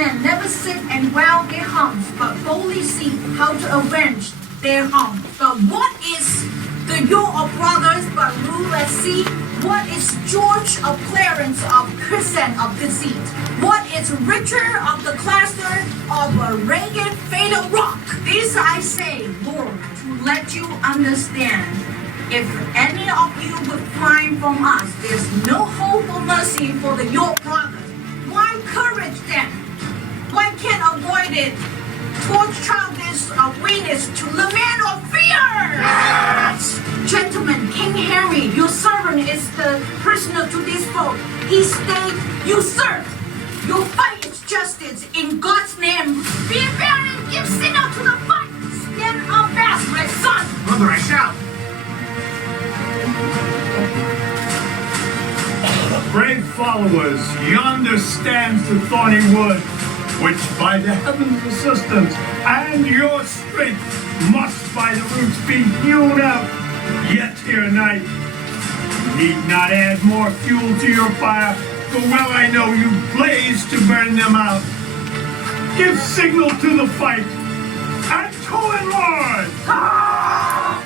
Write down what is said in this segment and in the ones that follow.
men never sit and wail their harms, but boldly seek how to avenge their harm. But what is the yoke of brothers but rule at sea? What is George of Clarence of Crescent of deceit? What is Richard of the cluster of a ragged fatal rock? This I say, Lord, to let you understand. If any of you would fly from us, there's no hope of mercy for the York brothers. Why courage then? Why can't avoid it? Towards childish weakness to lament or fear! Yes! Gentlemen, King Henry, your servant is the prisoner to this foe. He stayed, you serve. Your fight is justice in God's name. Be valiant, give signal to the fight. Stand up fast, my son. Brother, I shall. Brave followers, yonder stands the thorny wood, which by the heavens' assistance and your strength must by the roots be hewn out. Yet here night, you need not add more fuel to your fire, for well I know you blaze to burn them out. Give signal to the fight, and to it, Lord! Ah!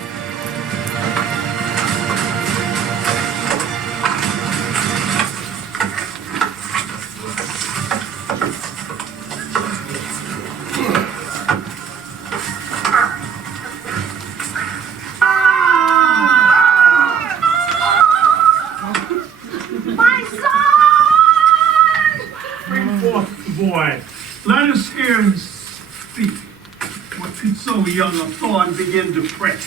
Boy, let us hear him speak. What could so young a thorn begin to prick?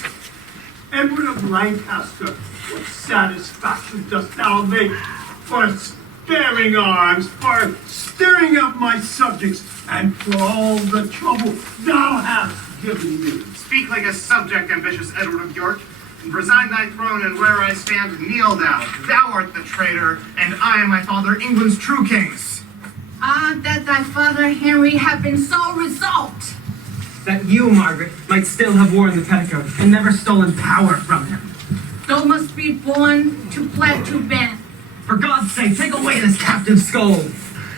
Edward of Lancaster, what satisfaction dost thou make for sparing arms, for stirring up my subjects, and for all the trouble thou hast given me? Speak like a subject, ambitious Edward of York, and resign thy throne, and where I stand, kneel thou. Thou art the traitor, and I am my father, England's true kings. Ah, that thy father Henry had been so resolved. That you, Margaret, might still have worn the petticoat and never stolen power from him. Thou must be born to pledge to bend. For God's sake, take away this captive scold.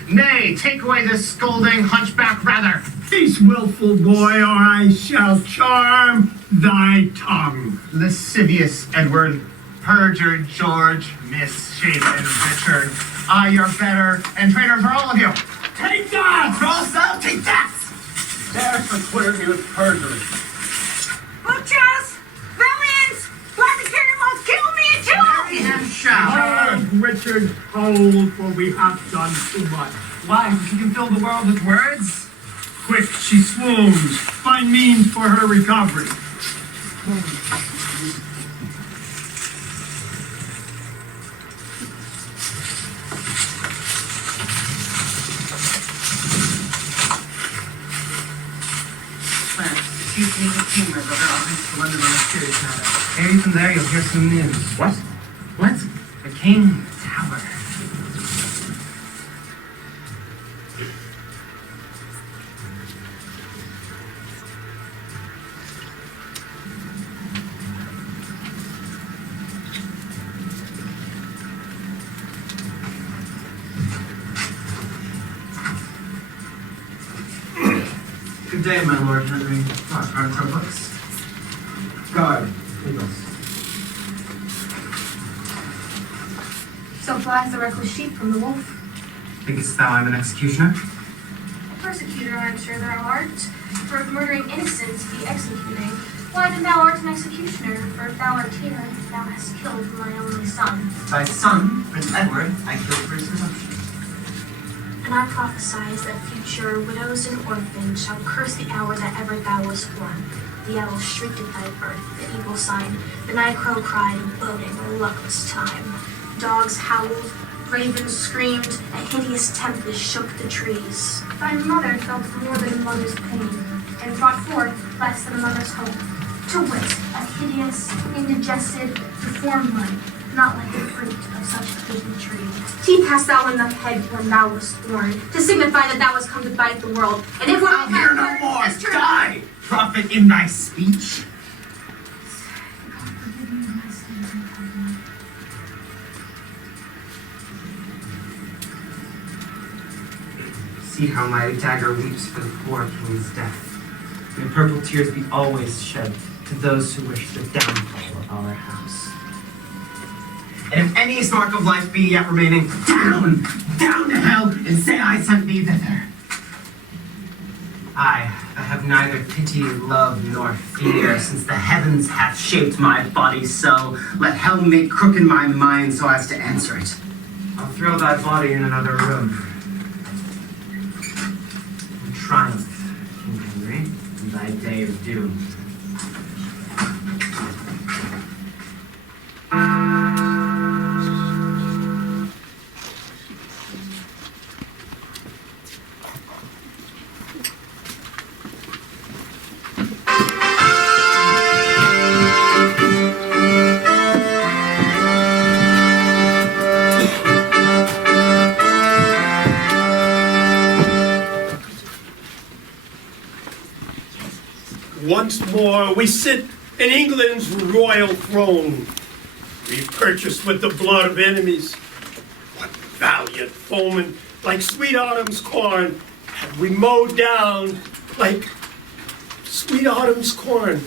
Nay, take away this scolding hunchback rather. Peace, willful boy, or I shall charm thy tongue. Lascivious Edward, perjured George, misshapen Richard, I your better, and traitors are all of you. Take that! Cross out, take that! Dare to clear me with perjury. Butchers! Valiants! Glad the king must kill me too! And shall. Hold, Richard, hold, for we have done too much. Why? She can fill the world with words? Quick, she swoons. Find means for her recovery. Chief Legal Team, my brother, I'll reach to London on a serious matter. Maybe from there you'll hear some news. What? What? The King Tower. Good day, my Lord Henry. Guard our books. Guard, Eagles. So flies the reckless sheep from the wolf. Thinkest thou I'm an executioner? A persecutor, I'm sure thou art. For if murdering innocents be executing, why then thou art an executioner? For if thou art here, thou hast killed my only son. Thy son, Prince Edward, I killed for his presumption. And I prophesize that future widows and orphans shall curse the hour that ever thou wast born. The owl shrieked at thy birth, the eagle sighed, the night crow cried, boding a luckless time. Dogs howled, ravens screamed, a hideous tempest shook the trees. Thy mother felt more than a mother's pain, and brought forth less than a mother's hope. To wit, a hideous, indigested, deformed one, not like the fruit of such a hidden tree. Teeth hast thou in the head when thou wast born, to signify that thou hast come to bite the world. And if I'll hear no more! Die, prophet, in thy speech! God forgive me my sins and pardon. See how my dagger weeps for the poor king's death. May purple tears be always shed to those who wish the downfall of our house. And if any spark of life be yet remaining, down to hell, and say I sent thee thither. I have neither pity, love, nor fear, since the heavens hath shaped my body so. Let hell make crooked my mind so as to answer it. I'll throw thy body in another room. And triumph, King Henry, in thy day of doom. Once more, we sit in England's royal throne, repurchased with the blood of enemies. What valiant foemen, like sweet autumn's corn, have we mowed down like sweet autumn's corn.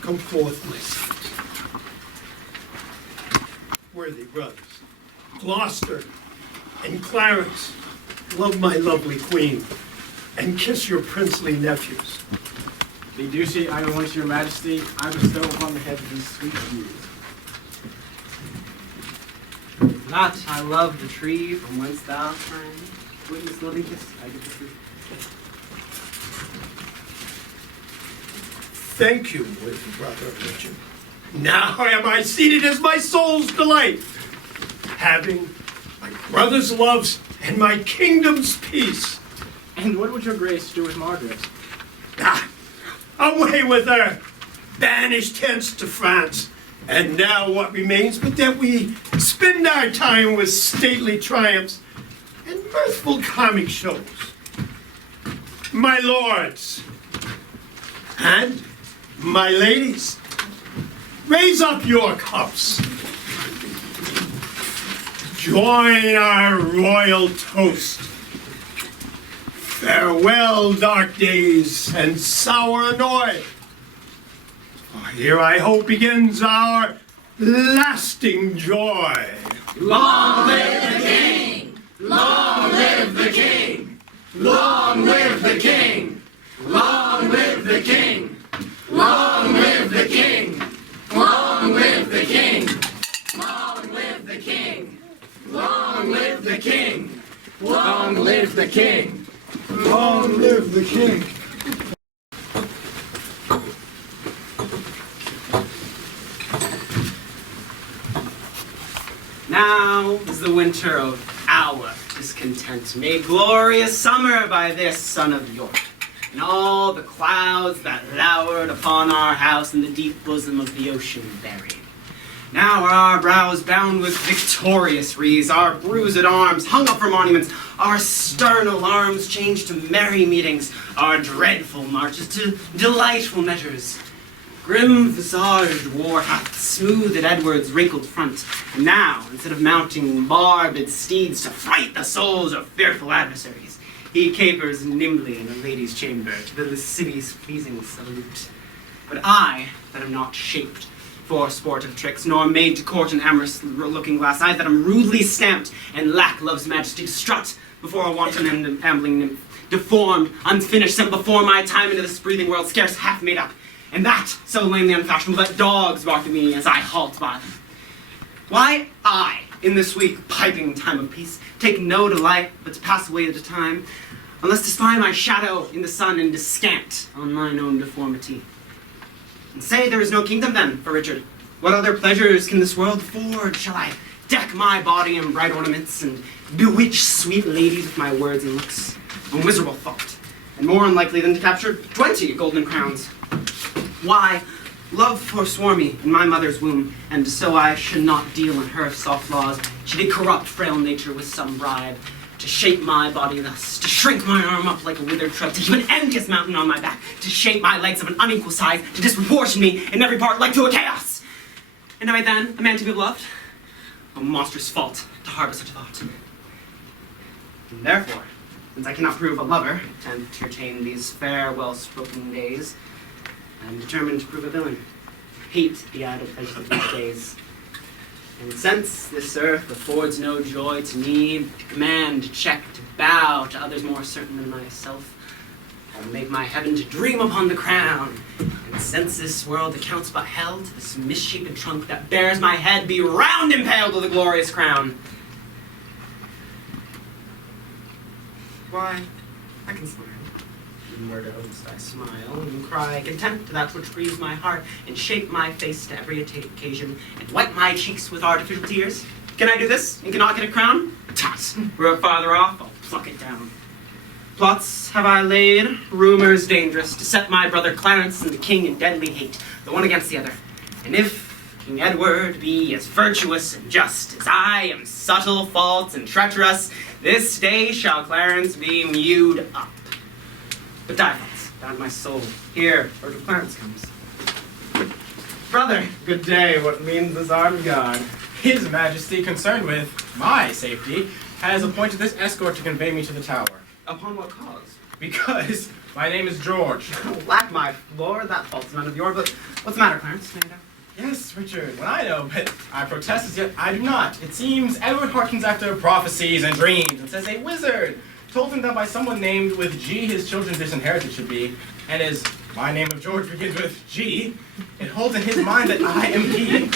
Come forth, my sons. Worthy brothers, Gloucester and Clarence, love my lovely queen, and kiss your princely nephews. The duty I want your majesty, I bestow upon the head of these sweet youths. That I love the tree from whence thou sprang. Witness the loving kiss, I give the tree. Thank you, worthy brother Richard. Now am I seated as my soul's delight, having my brother's loves and my kingdom's peace. And what would your grace do with Margaret? Away with her, banished hence to France. And now what remains but that we spend our time with stately triumphs and mirthful comic shows. My lords and my ladies, raise up your cups. Join our royal toast. Farewell, dark days and sour annoy. For here I hope begins our lasting joy. Long live the king! Long live the king! Long live the king! Long live the king! Long live the king! Long live the king! Long live the king! Long live the king! Long live the king! Long live the king. Now is the winter of our discontent, made glorious summer by this son of York, and all the clouds that lowered upon our house in the deep bosom of the ocean buried. Now are our brows bound with victorious wreaths, our bruised arms hung up for monuments, our stern alarms changed to merry meetings, our dreadful marches to delightful measures. Grim-visaged war hath smoothed Edward's wrinkled front, and now, instead of mounting barbed steeds to fright the souls of fearful adversaries, he capers nimbly in a lady's chamber to the lascivious pleasing salute. But I, that am not shaped for sportive tricks, nor made to court an amorous looking glass, I that am rudely stamped and lack love's majesty to strut before a wanton and ambling nymph, deformed, unfinished, sent before my time into this breathing world, scarce half made up, and that so lamely unfashionable that dogs bark at me as I halt by them. Why I, in this weak piping time of peace, take no delight but to pass away the time, unless to spy my shadow in the sun and descant on mine own deformity. And say there is no kingdom then for Richard. What other pleasures can this world afford? Shall I deck my body in bright ornaments and bewitch sweet ladies with my words and looks? A miserable thought, and more unlikely than to capture 20 golden crowns. Why, love forswore me in my mother's womb, and so I should not deal in her soft laws. She did corrupt frail nature with some bribe, to shape my body thus, to shrink my arm up like a withered shrub, to heap an envious mountain on my back, to shape my legs of an unequal size, to disproportion me in every part like to a chaos. And am I then a man to be beloved? A monstrous fault to harbor such a thought. And therefore, Since I cannot prove a lover to entertain these fair, well-spoken days, I am determined to prove a villain. Hate the idle pleasures of these days. And since this earth affords no joy to me, to command, to check, to bow to others more certain than myself, I will make my heaven to dream upon the crown. And since this world accounts but hell, to this misshapen trunk that bears my head be round impaled with a glorious crown. Why, I can smile. In word host I smile and cry content to that which grieves my heart, and shape my face to every occasion, and wipe my cheeks with artificial tears. Can I do this and cannot get a crown? Tut! We're farther off, I'll pluck it down. Plots have I laid, rumors dangerous, to set my brother Clarence and the king in deadly hate, the one against the other. And if King Edward be as virtuous and just as I am subtle, false, and treacherous, this day shall Clarence be mewed up. But die, thoughts, down my soul. Here, Lord of Clarence comes. Brother, good day. What means this armed guard? His Majesty, concerned with my safety, has appointed this escort to convey me to the tower. Upon what cause? Because my name is George. Lack my lord, that fault's none of yours, but what's the matter, Clarence? May I know? Yes, Richard, well, I know, but I protest as yet I do not. It seems Edward harkens after prophecies and dreams, and says a wizard told him that by someone named with G his children disinherited should be, and as my name of George begins with G, it holds in his mind that I am he.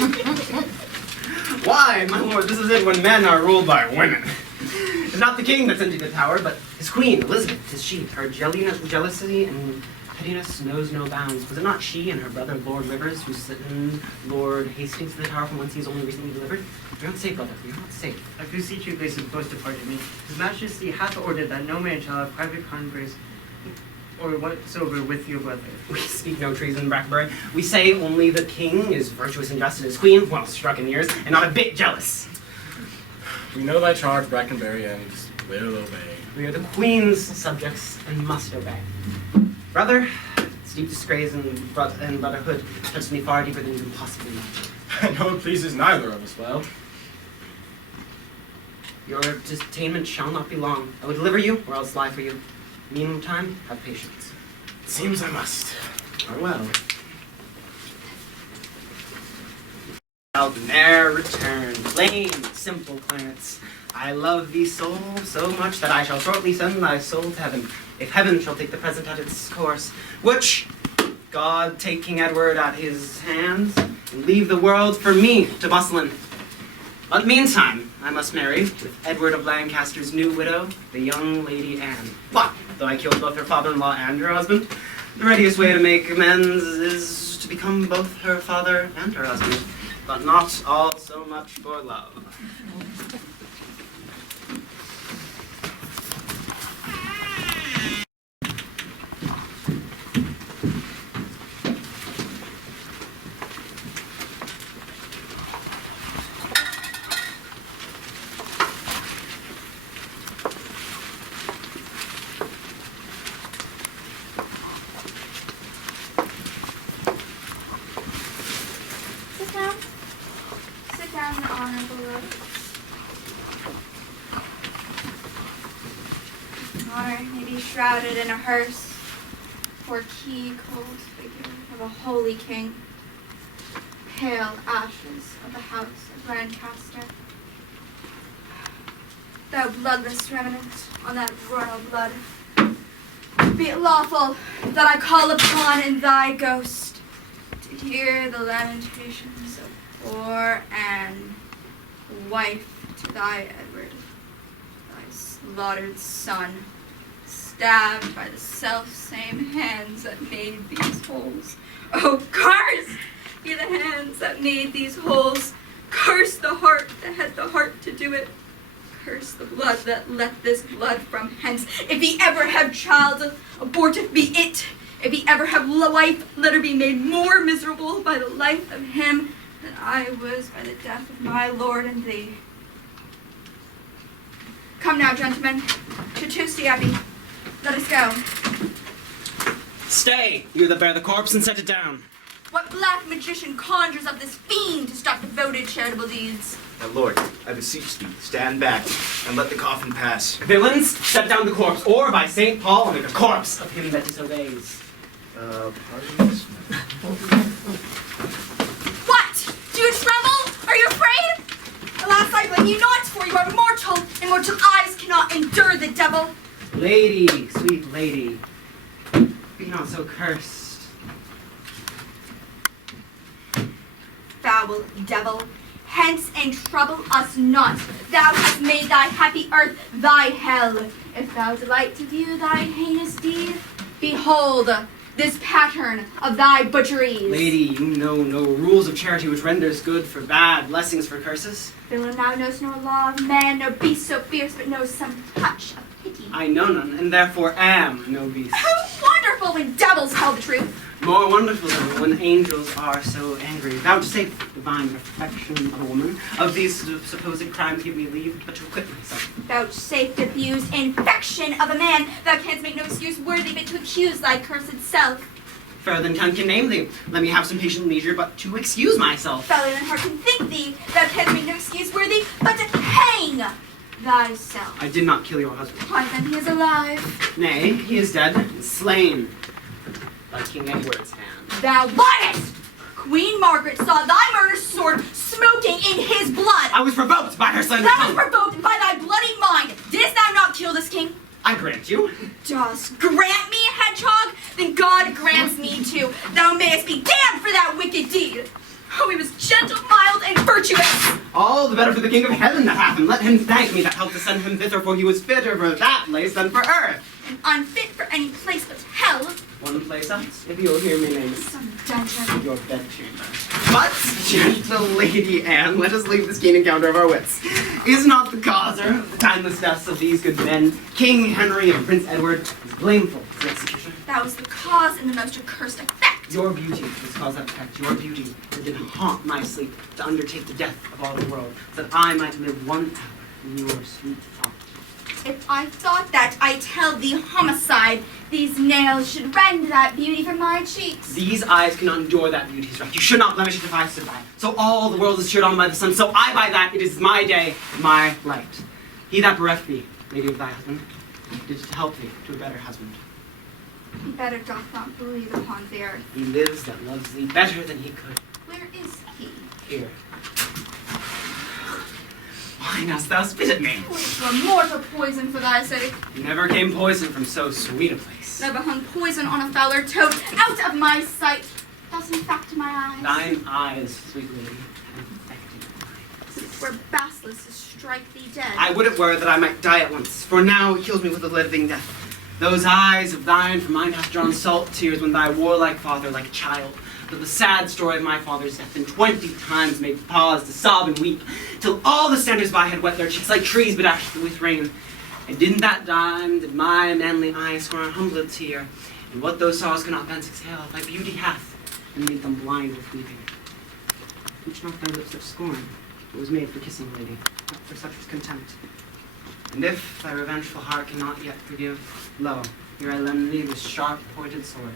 Why, my lord, this is it when men are ruled by women. It's not the king that sent you to the tower, but his queen, Elizabeth, is she. Her jealousy and pettiness knows no bounds. Was it not she and her brother, Lord Rivers, who sent Lord Hastings to the tower from whence he is only recently delivered? You're not safe, brother. You're not safe. I beseech you, grace of both departed me. His Majesty hath ordered that no man shall have private converse or whatsoever with your brother. We speak no treason, Brackbury. We say only the king is virtuous and just, and his queen, well struck in years, and not a bit jealous. We know thy charge, Brackenbury, and will obey. We are the queen's subjects and must obey. Brother, steep disgrace and brotherhood touches me far deeper than you can possibly know. I know it pleases neither of us well. Your detainment shall not be long. I will deliver you, or else lie for you. Meantime, have patience. It seems I must. Farewell. I'll ne'er return. Plain, simple Clarence. I love thee so much that I shall shortly send thy soul to heaven, if heaven shall take the present at its course, which God take King Edward at his hands, and leave the world for me to bustle in. But meantime, I must marry, with Edward of Lancaster's new widow, the young Lady Anne. But, though I killed both her father-in-law and her husband, the readiest way to make amends is to become both her father and her husband, but not all so much for love. Sit down, Your Honorable Lord. Honor may be shrouded in a hearse, for key cold figure of a holy king, pale ashes of the house of Lancaster. Thou bloodless remnant on that royal blood, be it lawful that I call upon in thy ghost to hear the lamentations of poor Anne, wife to thy Edward, thy slaughtered son, stabbed by the self-same hands that made these holes. Oh, curse be the hands that made these holes. Curse the heart that had the heart to do it. Curse the blood that let this blood from hence. If he ever have child, abortive be it. If he ever have life, let her be made more miserable by the life of him than I was by the death of my lord and thee. Come now, gentlemen, to Tuesday Abbey. Let us go. Stay, you that bear the corpse, and set it down. What black magician conjures up this fiend to stop devoted charitable deeds? My lord, I beseech thee, stand back and let the coffin pass. Villains, set down the corpse, or by St. Paul, I'll make a corpse of him that disobeys. Pardon us? What? Do you tremble? Are you afraid? Alas, I blame you not, for you are mortal, and mortal eyes cannot endure the devil. Lady, sweet lady, be not so cursed. Foul devil, hence and trouble us not. Thou hast made thy happy earth thy hell. If thou delight to view thy heinous deed, behold this pattern of thy butcheries. Lady, you know no rules of charity which renders good for bad, blessings for curses. Villain, thou knowest no law of man, no beast so fierce, but knows some touch of pity. I know none, and therefore am no beast. How wonderful when devils tell the truth. More wonderful than when angels are so angry. Vouchsafe, divine perfection of a woman, of these supposed crimes give me leave but to acquit myself. Vouchsafe diffuse infection of a man, thou canst make no excuse worthy but to accuse thy cursed self. Fairer than tongue can name thee, let me have some patient leisure but to excuse myself. Fairer than heart can think thee, thou canst make no excuse worthy but to hang thyself. I did not kill your husband. Why then he is alive. Nay, he is dead and slain by King Edward's hand. Thou liest! Queen Margaret saw thy murderous sword smoking in his blood. I was provoked by her slender Thou tongue. was provoked by thy bloody mind. Didst thou not kill this king? I grant you. Dost grant me, hedgehog? Then God grants me too. Thou mayest be damned for that wicked deed. Oh, he was gentle, mild, and virtuous. All the better for the King of Heaven that hath him. Let him thank me that helped to send him thither, for he was fitter for that place than for earth. And unfit for any place but hell. One place else, if you'll hear me name it. Some dungeon. Your bedchamber. But, gentle Lady Anne, let us leave this keen encounter of our wits. Is not the causer of the timeless deaths of these good men, King Henry and Prince Edward, is blameful as execution? That was the cause and the most accursed effect. Your beauty was cause that effect. Your beauty that did haunt my sleep to undertake the death of all the world, so that I might live 1 hour in your sweet thought. If I thought that, I tell thee homicide, these nails should rend that beauty from my cheeks. These eyes cannot endure that beauty's wrath. You should not blemish it if I stood by. So all the world is cheered on by the sun. So I by that, it is my day, my light. He that bereft thee, lady of thy husband, did to help thee to a better husband. He better doth not breathe upon the earth. He lives that loves thee better than he could. Where is he? Here. Why dost thou spit at me? Which were mortal poison for thy sake. Never came poison from so sweet a place. Never hung poison on a fouler toad. Out of my sight. Thus in fact my eyes. Thine eyes, sweet lady, have infected mine. Were basilisk to strike thee dead. I would it were that I might die at once, for now it kills me with a living death. Those eyes of thine from mine hath drawn salt tears when thy warlike father, like a child, but the sad story of my father's death, and 20 times made pause to sob and weep, till all the standers by had wet their cheeks like trees bedashed with rain. And in that time did my manly eyes scorn a humbler tear, and what those sorrows cannot thence exhale, thy beauty hath, and made them blind with weeping. Teach not thy lips such scorn, it was made for kissing, lady, not for such was contempt. And if thy revengeful heart cannot yet forgive, lo, here I lend thee this sharp-pointed sword,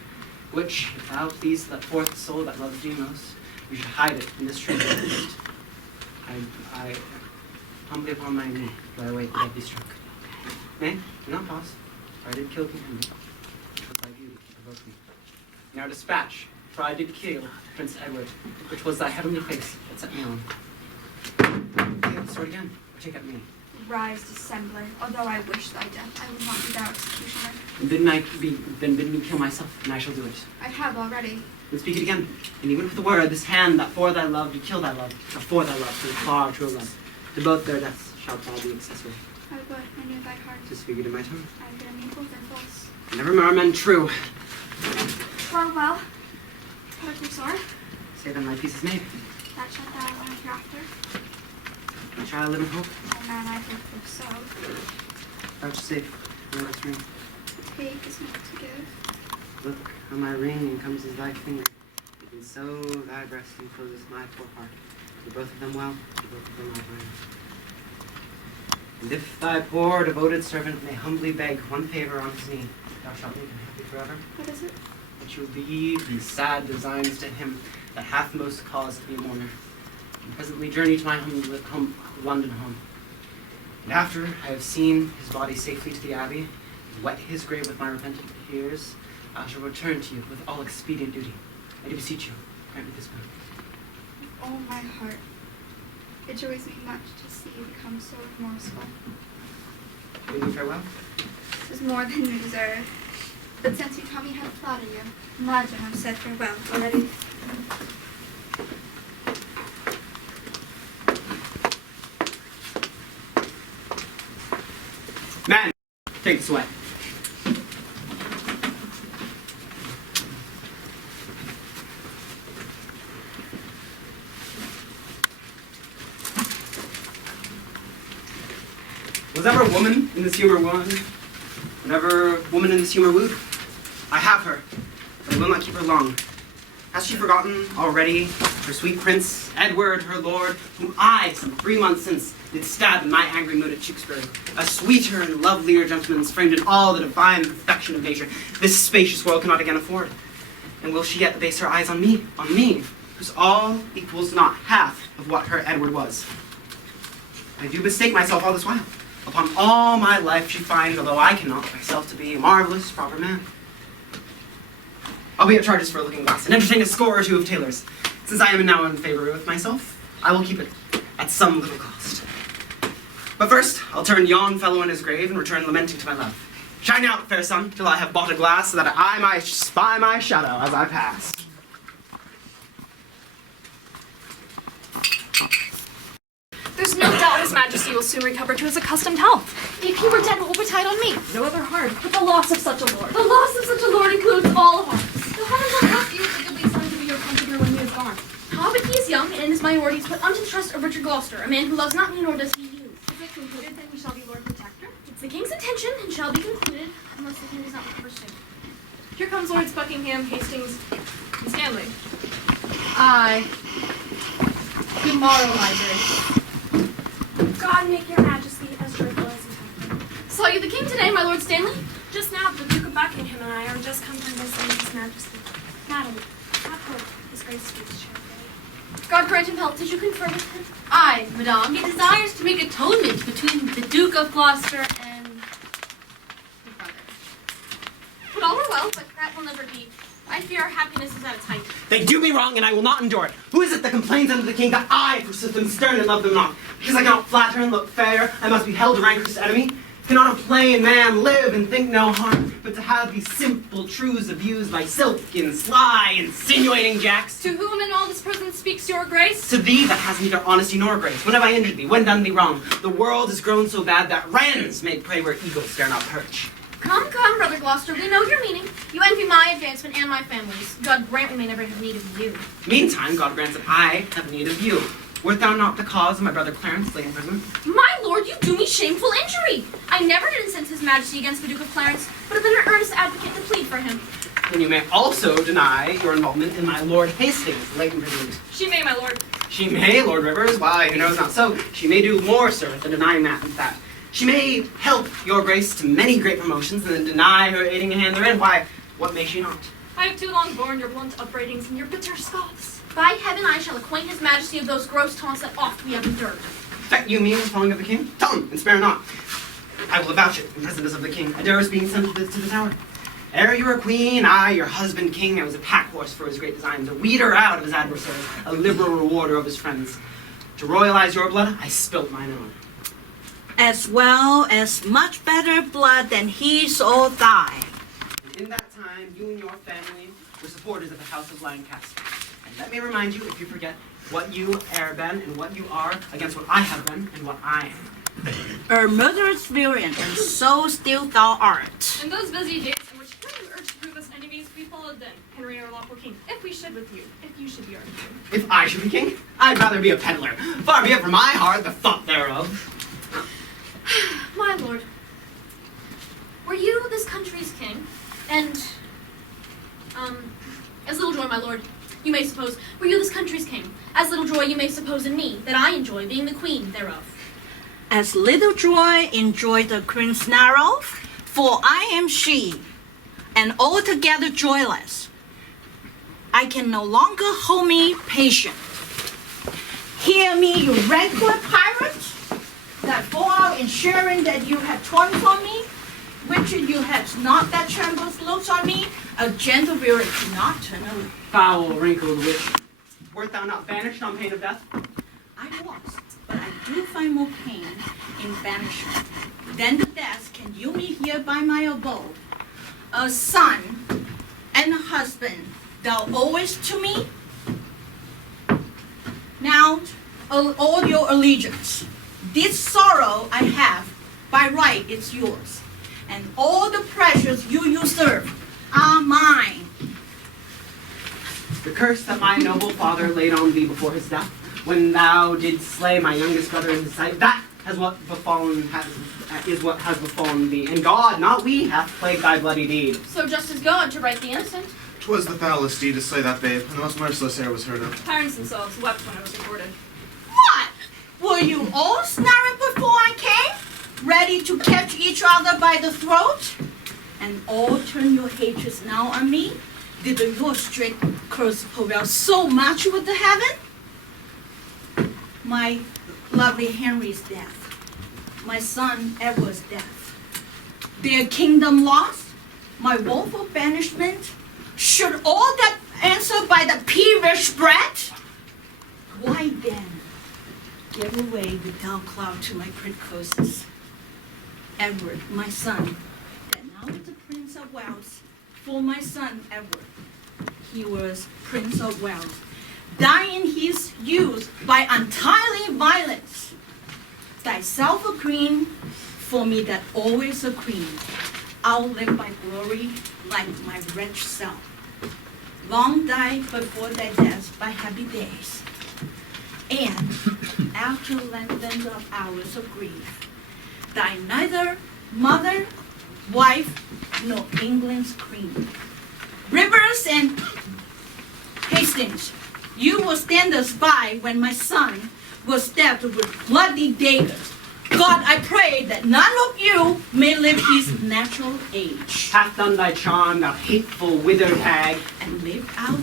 which, if thou please let forth the soul that loves thee most, you should hide it in this treasure of fate. I humbly upon my knee do I await that I be struck. Nay, do not pause, for I did kill King Henry, which was thy beauty provoked me. Now dispatch, for I did kill Prince Edward, which was thy heavenly face that set me on. Take up the sword again, or take up me. Rise, dissembler. Although I wish thy death, I will not be thou executioner. Then bid me kill myself, and I shall do it. I have already. Then speak it again, and even with the word, this hand that for thy love did kill thy love, or for thy love, to the far true love, to both their deaths shalt thou be accessory. I would, I knew thy heart. Disfigured in my tongue. I bear me both and false. Never are men true. Farewell. Put up your sword. Say then thy peace is made. That shalt thou learn hereafter. Shall I live in hope? Oh man, I think so. Vouchsafe, wear this ring. To take is not to give. Look how my ring encompasses thy finger. Even so thy breast encloses my poor heart. Do both of them well, do both of them I find. And if thy poor devoted servant may humbly beg one favor on his knee, thou shalt make him happy forever. What is it? that you leave these sad designs to him that hath most cause to be a mourner, and presently journey to my London home. And after I have seen his body safely to the abbey, and wet his grave with my repentant tears, I shall return to you with all expedient duty. I do beseech you, grant me this boon. With all my heart, it joys me much to see you become so remorseful. Bid me farewell. This is more than you deserve. But since you taught me how to flatter you, imagine I've said farewell already. Man, take this away. Was ever a woman in this humor won? Whenever woman in this humor wooed? I have her, but I will not keep her long. Has she forgotten already her sweet prince, Edward, her lord, whom I, some 3 months since, did stab in my angry mood at Tewkesbury, a sweeter and lovelier gentleman framed in all the divine perfection of nature this spacious world cannot again afford? And will she yet base her eyes on me, whose all equals not half of what her Edward was? I do mistake myself all this while. Upon all my life she finds, although I cannot myself to be a marvelous, proper man. I'll be at charges for a looking glass and entertain a score or two of tailors. Since I am now in favor with myself, I will keep it at some little cost. But first, I'll turn yon fellow in his grave and return lamenting to my love. Shine out, fair sun, till I have bought a glass, so that I might spy my shadow as I pass. There's no doubt His Majesty will soon recover to his accustomed health. If he were dead, what would betide on me? No other harm but the loss of such a lord. The loss of such a lord includes all of us. The heavens will not be the goodly son to be your comforter when he is gone. However, he is young, and in his minority is put unto the trust of Richard Gloucester, a man who loves not me nor does he you. Is it concluded that he shall be Lord Protector? It's the king's intention, and shall be concluded, unless the king does not recover soon. Here comes Lords Buckingham, Hastings, and Stanley. Aye. Good morrow, my grace. God make your majesty as joyful as you have been. Saw you the king today, my lord Stanley? Just now, the Duke of Buckingham and I are just come from visiting his majesty. Madam, I hope his grace speaks cheerfully. God grant him health. Did you confer with him? Aye, madame. He desires to make atonement between the Duke of Gloucester and his brother. But all are well, but that will never be. I fear our happiness is at its height. They do me wrong, and I will not endure it. Who is it that complains unto the king that I forsooth them stern and love them not? Because I cannot flatter and look fair, I must be held a rancorous enemy? Cannot a plain man live and think no harm, but to have these simple truths abused by silken, sly, insinuating jacks? To whom in all this presence speaks your grace? To thee that has neither honesty nor grace. When have I injured thee? When done thee wrong? The world is grown so bad that wrens may prey where eagles dare not perch. Come, come, Brother Gloucester, we know your meaning. You envy my advancement and my family's. God grant we may never have need of you. Meantime, God grants that I have need of you. Wert thou not the cause of my brother Clarence laid in prison? My lord, you do me shameful injury. I never did incense his majesty against the Duke of Clarence, but have been an earnest advocate to plead for him. Then you may also deny your involvement in my Lord Hastings late imprisonment. She may, my lord. She may, Lord Rivers. Why, who knows not so. She may do more, sir, than denying that and that. She may help your grace to many great promotions, and then deny her aiding a hand therein. Why, what may she not? I have too long borne your blunt upbraidings and your bitter scoffs. By heaven, I shall acquaint his majesty of those gross taunts that oft we have endured. That you mean the falling of the king? Tell him, and spare not. I will avouch it in presence of the king. I dare us being sent to the tower. Ere you were queen, I, your husband king, I was a pack horse for his great designs, a weeder out of his adversaries, a liberal rewarder of his friends. To royalize your blood, I spilt mine own. As well as much better blood than his or thine. And in that time, you and your family were supporters of the House of Lancaster. And let me remind you, if you forget, what you are been and what you are against what I have been and what I am. A murderous villain, and so still thou art. In those busy days in which you urged to prove us enemies, we followed them, Henry our lawful king, if we should with you, if you should be our king. If I should be king, I'd rather be a peddler. Far be it from my heart the thought thereof. My lord, were you this country's king? And, as little joy, my lord, you may suppose, were you this country's king? As little joy you may suppose in me, that I enjoy being the queen thereof. As little joy enjoy the queen's narrow, for I am she, and altogether joyless, I can no longer hold me patient. Hear me, you regular pirates, that fall out in sharing that you have torn from me, which you have not that trembles looks on me, a gentle spirit cannot turn away. Foul, wrinkled witch. Wert thou not banished on pain of death? I was, but I do find more pain in banishment than the death can you me here by my abode. A son and a husband, thou owest to me. Now, all your allegiance. This sorrow I have, by right it's yours. And all the pleasures you usurp are mine. The curse that my noble father laid on thee before his death, when thou didst slay my youngest brother in his sight, that is what has befallen thee. And God, not we, hath plagued thy bloody deed. So just as God to right the innocent. 'Twas the foulest deed to slay that babe, and the most merciless e'er was heard of. Parents themselves wept when it was reported. What? Were you all snaring before I came? Ready to catch each other by the throat? And all turn your hatreds now on me? Did your straight curse prevail so much with the heaven? My lovely Henry's death, my son Edward's death, their kingdom lost, my woeful banishment, should all that answer by the peevish brat? Why then, give away without cloud to my precocious Edward, my son, that now is the Prince of Wales, for my son Edward, he was Prince of Wales, dying his youth by untimely violence. Thyself a queen, for me that always a queen. I'll live by glory like my wretched self. Long die before thy death by happy days. And after lengthened of hours of grief, thy neither mother, wife, nor England's queen. Rivers and Hastings, you will stand us by when my son was stabbed with bloody daggers. God, I pray that none of you may live his natural age. Hath done thy charm, thou hateful withered hag. And live out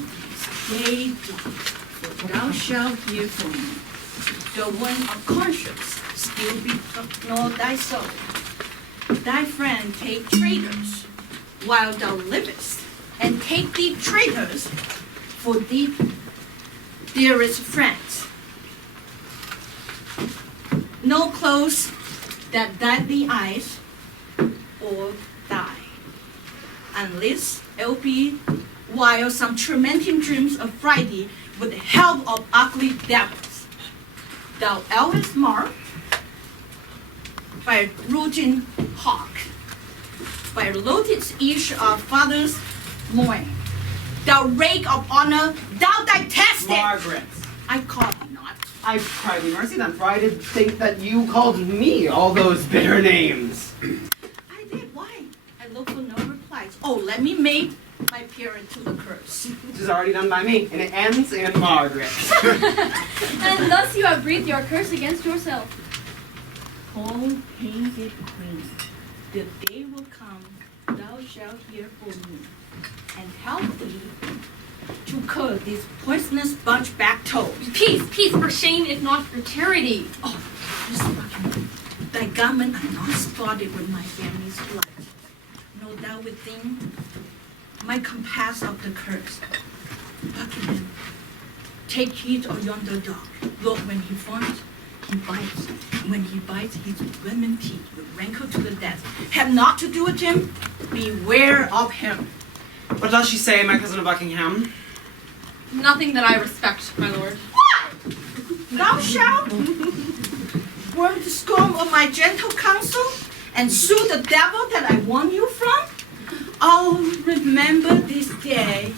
these days, for thou shalt hear from me. The one of conscience still be nor thy soul. Thy friend take traitors while thou livest, and take thee traitors for thee dearest friends. No clothes that dye thee eyes or die, unless it'll be while some tormenting dreams affright thee with the help of ugly devils. Thou eldest mark by rooting hawk, by lotus each of father's loin. Thou rake of honor, thou detested. Margaret, I call thee not. I cry thee mercy then, for I did think that you called me all those bitter names. I did, why? I look for no replies. Oh, let me make my appearance to the curse. It is already done by me, and it ends in Margaret. And thus you have breathed your curse against yourself. Oh, painted queen, the day will come, thou shalt hear from me, and help thee to curb these poisonous bunchback toads. Peace, peace, for shame, if not for charity. Oh, this fucking thy garment are not spotted with my family's blood. No doubt within my compass of the curse. Buckingham, take heed of yonder dog. Look, when he fawns, he bites. When he bites, his venom teeth will rankle to the death. Have not to do with him, beware of him. What does she say, my cousin of Buckingham? Nothing that I respect, my lord. What? Thou shalt worm the scorn of my gentle counsel and sue the devil that I won you from? Oh, remember this day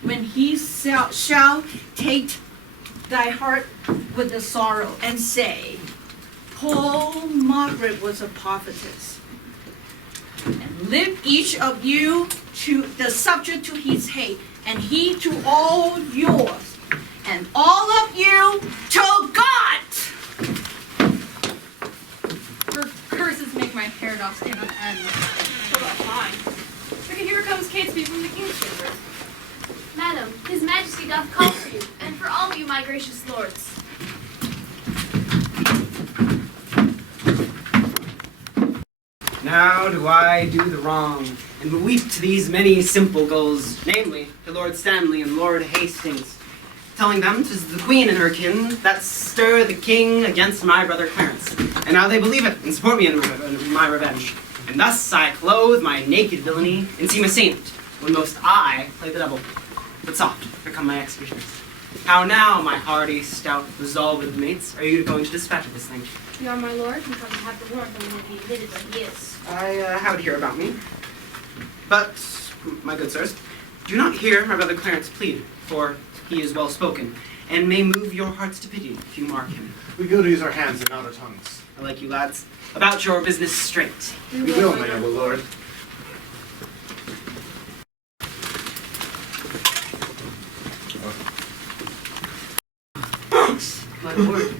when he shall take thy heart with the sorrow and say, poor Margaret was a prophetess. And live each of you to the subject to his hate, and he to all yours, and all of you to God. Her curses make my hair doth stand on end. So about mine. Okay, here comes Catesby from the King's Chamber. Madam, my gracious lords. Now do I do the wrong, and weep to these many simple gulls, namely, to Lord Stanley and Lord Hastings, telling them 'tis the Queen and her kin that stir the King against my brother Clarence. And now they believe it, and support me in my revenge. And thus I clothe my naked villainy, and seem a saint, when most I play the devil. But soft, here come my executioners. How now, my hardy, stout, resolved mates, are you going to dispatch of this thing? You are my lord, who comes to have the warrant that will be admitted like he is. How to hear about me? But, my good sirs, do not hear my brother Clarence plead, for he is well spoken, and may move your hearts to pity if you mark him. We go to use our hands and not our tongues. I like you lads. About your business straight. We will, my noble lord. My lord,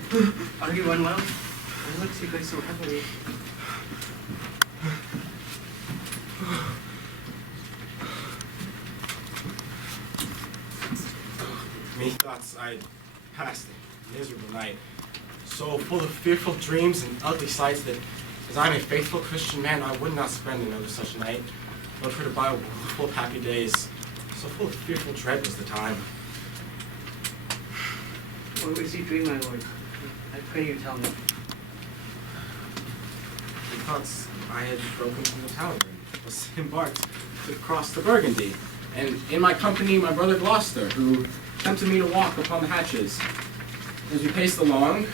are you unwell? I look you guys so heavily. Methought I'd passed a miserable night, so full of fearful dreams and ugly sights that, as I'm a faithful Christian man, I would not spend another such night, but for to buy a world full of happy days. So full of fearful dread was the time. What was your dream, my lord? I pray you tell me. Methought I had broken from the tower and was embarked to cross the Burgundy, and in my company my brother Gloucester, who tempted me to walk upon the hatches. As we paced along,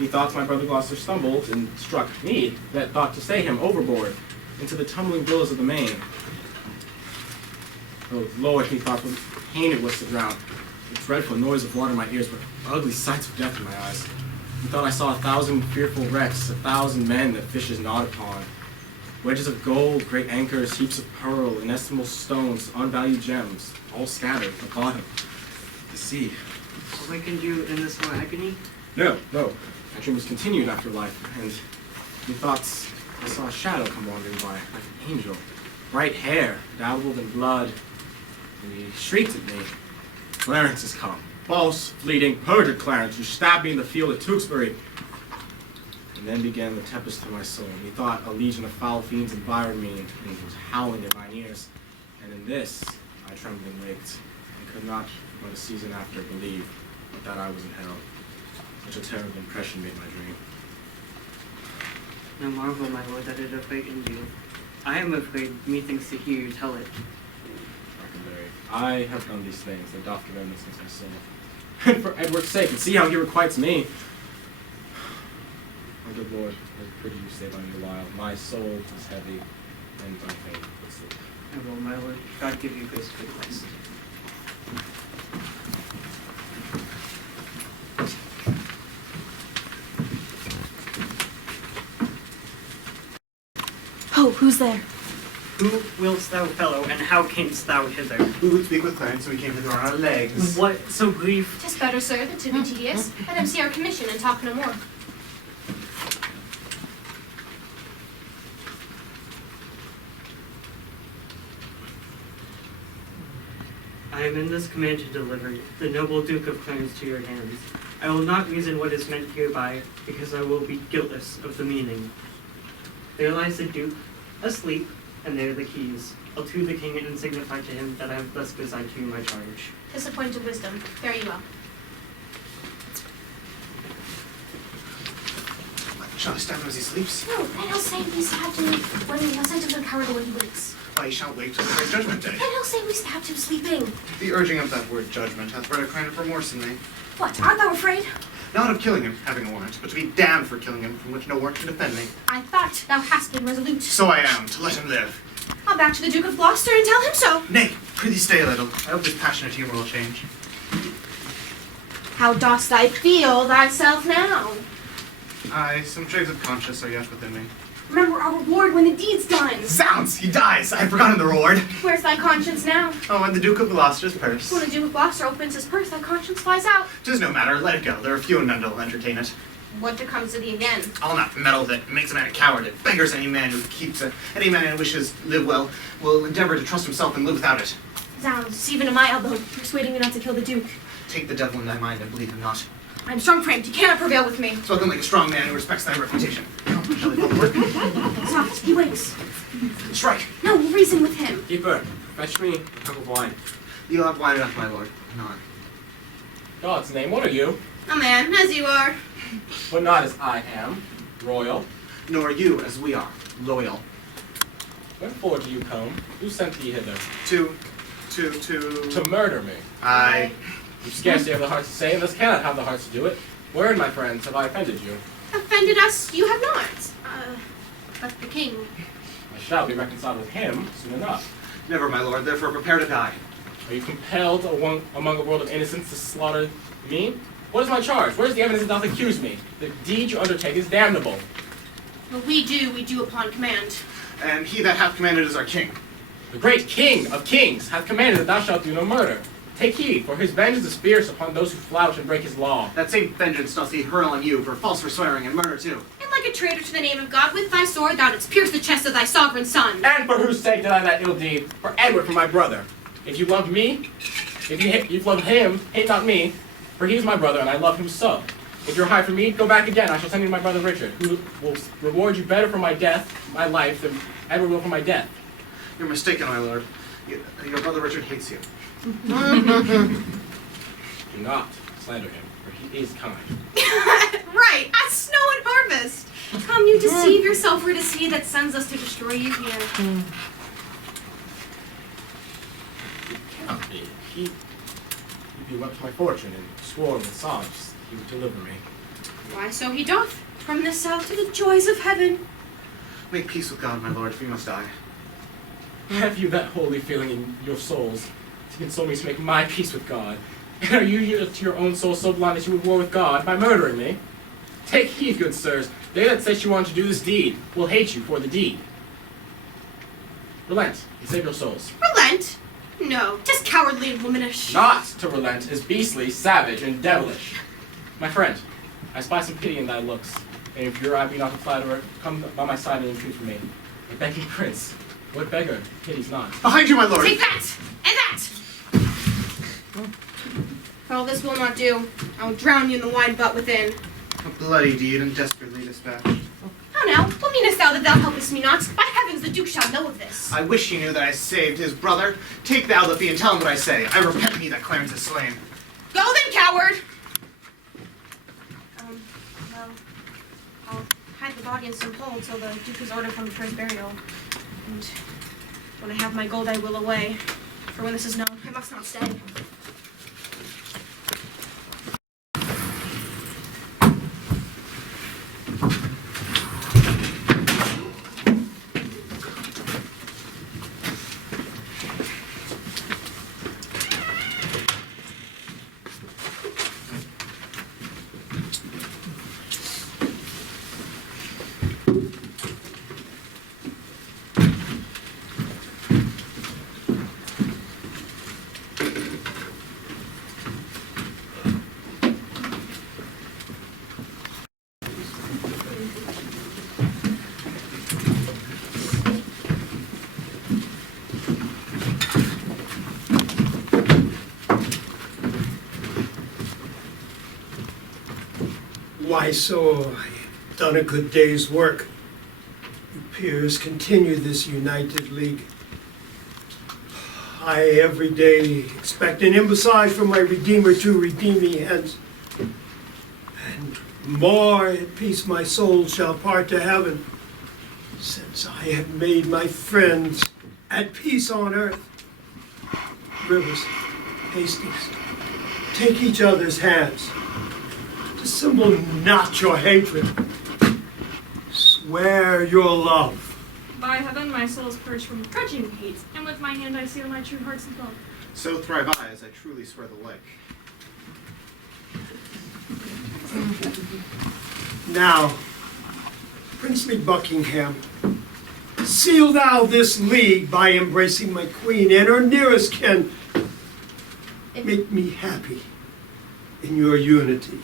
methought my brother Gloucester stumbled and struck me, that thought to stay him overboard, into the tumbling billows of the main. Oh Lord, methought what pain it was to drown. The dreadful noise of water in my ears, but ugly sights of death in my eyes. Methought I saw 1,000 fearful wrecks, 1,000 men that fishes gnawed upon. Wedges of gold, great anchors, heaps of pearl, inestimable stones, unvalued gems, all scattered at the bottom. The sea. Awakened you in this whole agony? No. My dream was continued after life, and methought I saw a shadow come wandering by, like an angel. Bright hair, dabbled in blood, and he shrieked at me. Clarence has come. False, fleeting, perjured Clarence, who stabbed me in the field at Tewkesbury. And then began the tempest of my soul. Methought a legion of foul fiends environed me, and was howling in mine ears. And in this I trembling waked, and could not, but a season after, believe that I was in hell. Such a terrible impression made my dream. No marvel, my lord, that it awakened you. I am afraid, methinks, to hear you tell it. I have done these things that doth commend me since my soul. And for Edward's sake, and see how he requites me. My good lord, I pray you stay by me a while. My soul is heavy, and my faint with sleep. I will, my lord. God give you grace to rest. Oh, who's there? Who willst thou, fellow, and how camest thou hither? We would speak with Clarence, so we came hither on our legs. What so brief? 'Tis better, sir, than to be tedious. Let him see our commission and talk no more. I am in this command to deliver the noble Duke of Clarence to your hands. I will not reason what is meant hereby, because I will be guiltless of the meaning. There lies the Duke, asleep, and there the keys. I'll to the king and signify to him that I have thus resigned to you my charge. 'Tis a point of wisdom. Fare you well. Shall I stab him as he sleeps? No, and he'll say we stabbed him when he'll send him to the coward when he wakes. Why, he shall wake till the great judgment day. And he'll say we stabbed him sleeping. The urging of that word judgment hath bred a kind of remorse in me. What, art thou afraid? Not of killing him, having a warrant, but to be damned for killing him, from which no warrant can defend me. I thought thou hast been resolute. So I am, to let him live. I'll back to the Duke of Gloucester and tell him so. Nay, prithee stay a little. I hope this passionate humour will change. How dost thou feel thyself now? Aye, some dregs of conscience are yet within me. Remember our reward when the deed's done. Zounds, he dies! I had forgotten the reward. Where's thy conscience now? Oh, and the Duke of Gloucester's purse. When the Duke of Gloucester opens his purse, thy conscience flies out. 'Tis no matter, let it go. There are few and none that'll entertain it. What becomes of thee again? I'll not meddle with it. It makes a man a coward. It beggars any man who keeps it. Any man who wishes to live well will endeavor to trust himself and live without it. Zounds, even to my elbow, persuading me not to kill the Duke. Take the devil in thy mind and believe him not. I'm strong-framed. He cannot prevail with me. Spoken like a strong man who respects thy reputation. Come, shall we forward? Stop. He wakes. Strike. No, we'll reason with him. Keeper, fetch me a cup of wine. You'll have wine enough, my lord. Not. God's name, what are you? A man, as you are. But not as I am. Royal. Nor you as we are. Loyal. Wherefore do you come? Who sent thee hither? To murder me. You scarcely have the heart to say, and thus cannot have the heart to do it. Wherein, my friends, have I offended you? Offended us? You have not. But the king. I shall be reconciled with him soon enough. Never, my lord, therefore prepare to die. Are you compelled among a world of innocents to slaughter me? What is my charge? Where is the evidence that doth accuse me? The deed you undertake is damnable. What we do upon command. And he that hath commanded is our king. The great king of kings hath commanded that thou shalt do no murder. Take heed, for his vengeance is fierce upon those who flout and break his law. That same vengeance doth he hurl on you for false forswearing and murder too. And like a traitor to the name of God, with thy sword thou didst pierce the chest of thy sovereign son. And for whose sake did I that ill deed? For Edward, for my brother. If you love me, if you love him, hate not me, for he is my brother, and I love him so. If you're high for me, go back again. I shall send you to my brother Richard, who will reward you better for my death, my life, than Edward will for my death. You're mistaken, my lord. Your brother Richard hates you. Do not slander him, for he is kind. Right, as snow and harvest. Come, you deceive yourself, for it is he that sends us to destroy you here. It cannot be. He wept my fortune and swore with sobs he would deliver me. Why, so he doth. From this south to the joys of heaven. Make peace with God, my lord, for you must die. Have you that holy feeling in your souls to console me to make my peace with God? And are you to your own soul so blind that you would war with God by murdering me? Take heed, good sirs. They that set you on to do this deed will hate you for the deed. Relent and save your souls. Relent? No, 'tis cowardly and womanish. Not to relent is beastly, savage, and devilish. My friend, I spy some pity in thy looks, and if your eye be not a flatterer, come by my side and entreat for me. A begging prince, what beggar pities not? Behind you, my lord! Take that! And that! All this will not do. I will drown you in the wine butt within. A bloody deed and desperately dispatched. How now? What meanest thou that thou helpest me not? By heavens, the Duke shall know of this. I wish he knew that I saved his brother. Take thou the fee and tell him what I say. I repent me that Clarence is slain. Go then, coward! Well, I'll hide the body in some hole till the Duke is ordered from for his burial. And when I have my gold, I will away. For when this is known, I must not stay. Why so? I've done a good day's work. You peers continue this united league. I every day expect an embassage from my Redeemer to redeem me hence. And more at peace my soul shall part to heaven, since I have made my friends at peace on earth. Rivers, Hastings, take each other's hands. Dissemble not your hatred. Swear your love. By heaven, my soul is purged from grudging hate, and with my hand I seal my true heart's love. So thrive I, as I truly swear the like. Now, princely Buckingham, seal thou this league by embracing my queen and her nearest kin. Make me happy in your unity.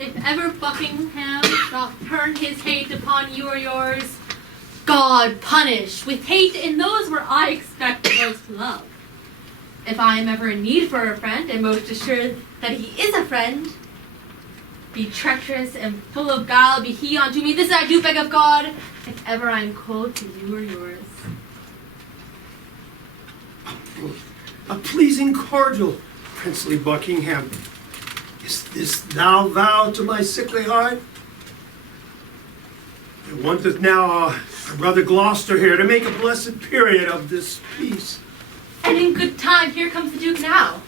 If ever Buckingham doth turn his hate upon you or yours, God punish with hate in those where I expect most love. If I am ever in need for a friend, and most assured that he is a friend, be treacherous and full of guile be he unto me. This I do beg of God, if ever I am cold to you or yours. A pleasing cordial, princely Buckingham. Is this thou vow to my sickly heart? There wanteth now our brother Gloucester here to make a blessed period of this peace. And in good time, here comes the Duke now.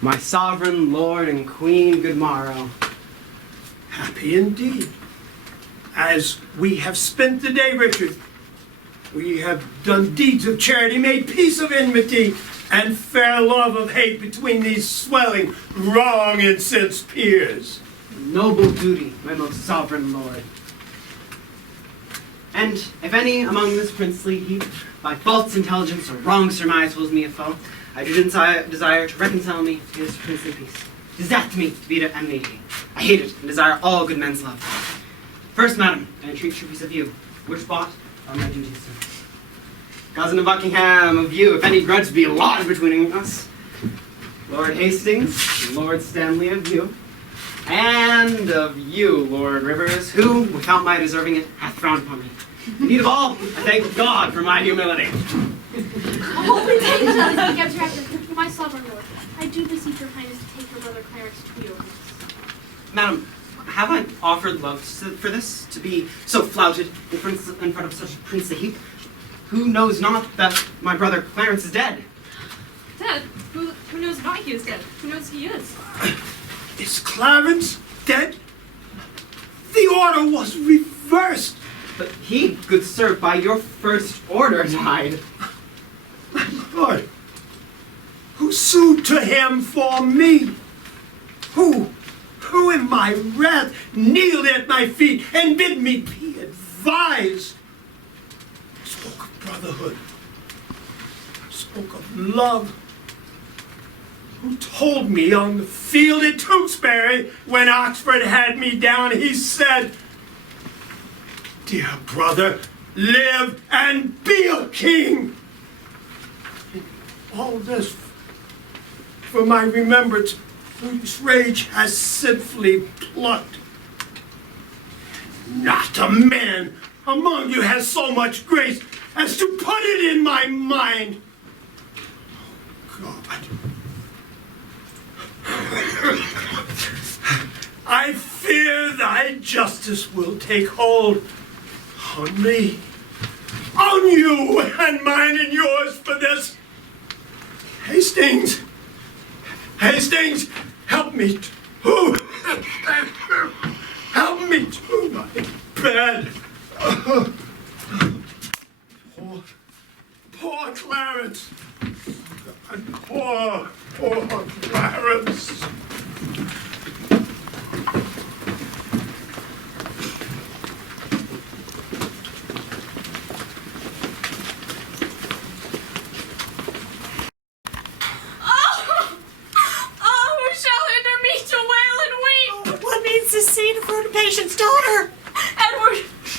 My sovereign lord and queen, good morrow. Happy indeed. As we have spent the day, Richard, we have done deeds of charity, made peace of enmity, and fair love of hate between these swelling, wrong incensed peers. Noble duty, my most sovereign lord. And if any among this princely heap by false intelligence or wrong surmise holds me a foe, I do desire to reconcile me to his princely peace. Disact me to be at enmity. I hate it and desire all good men's love. First, madam, I entreat tributes of you, which bought are my duties, sir. Cousin of Buckingham, of you, if any grudge be lodged between us, Lord Hastings, Lord Stanley of you, and of you, Lord Rivers, who, without my deserving it, hath frowned upon me. Indeed of all, I thank God for my humility. Holy for my sovereign lord, I do beseech your highness to take your brother Clarence to your house. Madam, have I offered love for this, to be so flouted in front of such a princely heap? Who knows not that my brother Clarence is dead? Dead? Who knows not he is dead? Who knows he is? Is Clarence dead? The order was reversed. But he, good sir, by your first order died. My lord, who sued to him for me? Who in my wrath kneeled at my feet and bid me be advised? Spoke of brotherhood, spoke of love. Who told me on the field at Tewkesbury when Oxford had me down, he said, "Dear brother, live and be a king." All this for my remembrance, whose rage has sinfully plucked. Not a man among you has so much grace as to put it in my mind. Oh, God. I fear thy justice will take hold on me, on you, and mine and yours for this. Hastings, help me help me to my bed. Poor Clarence. Poor Clarence. Patient's daughter! Edward,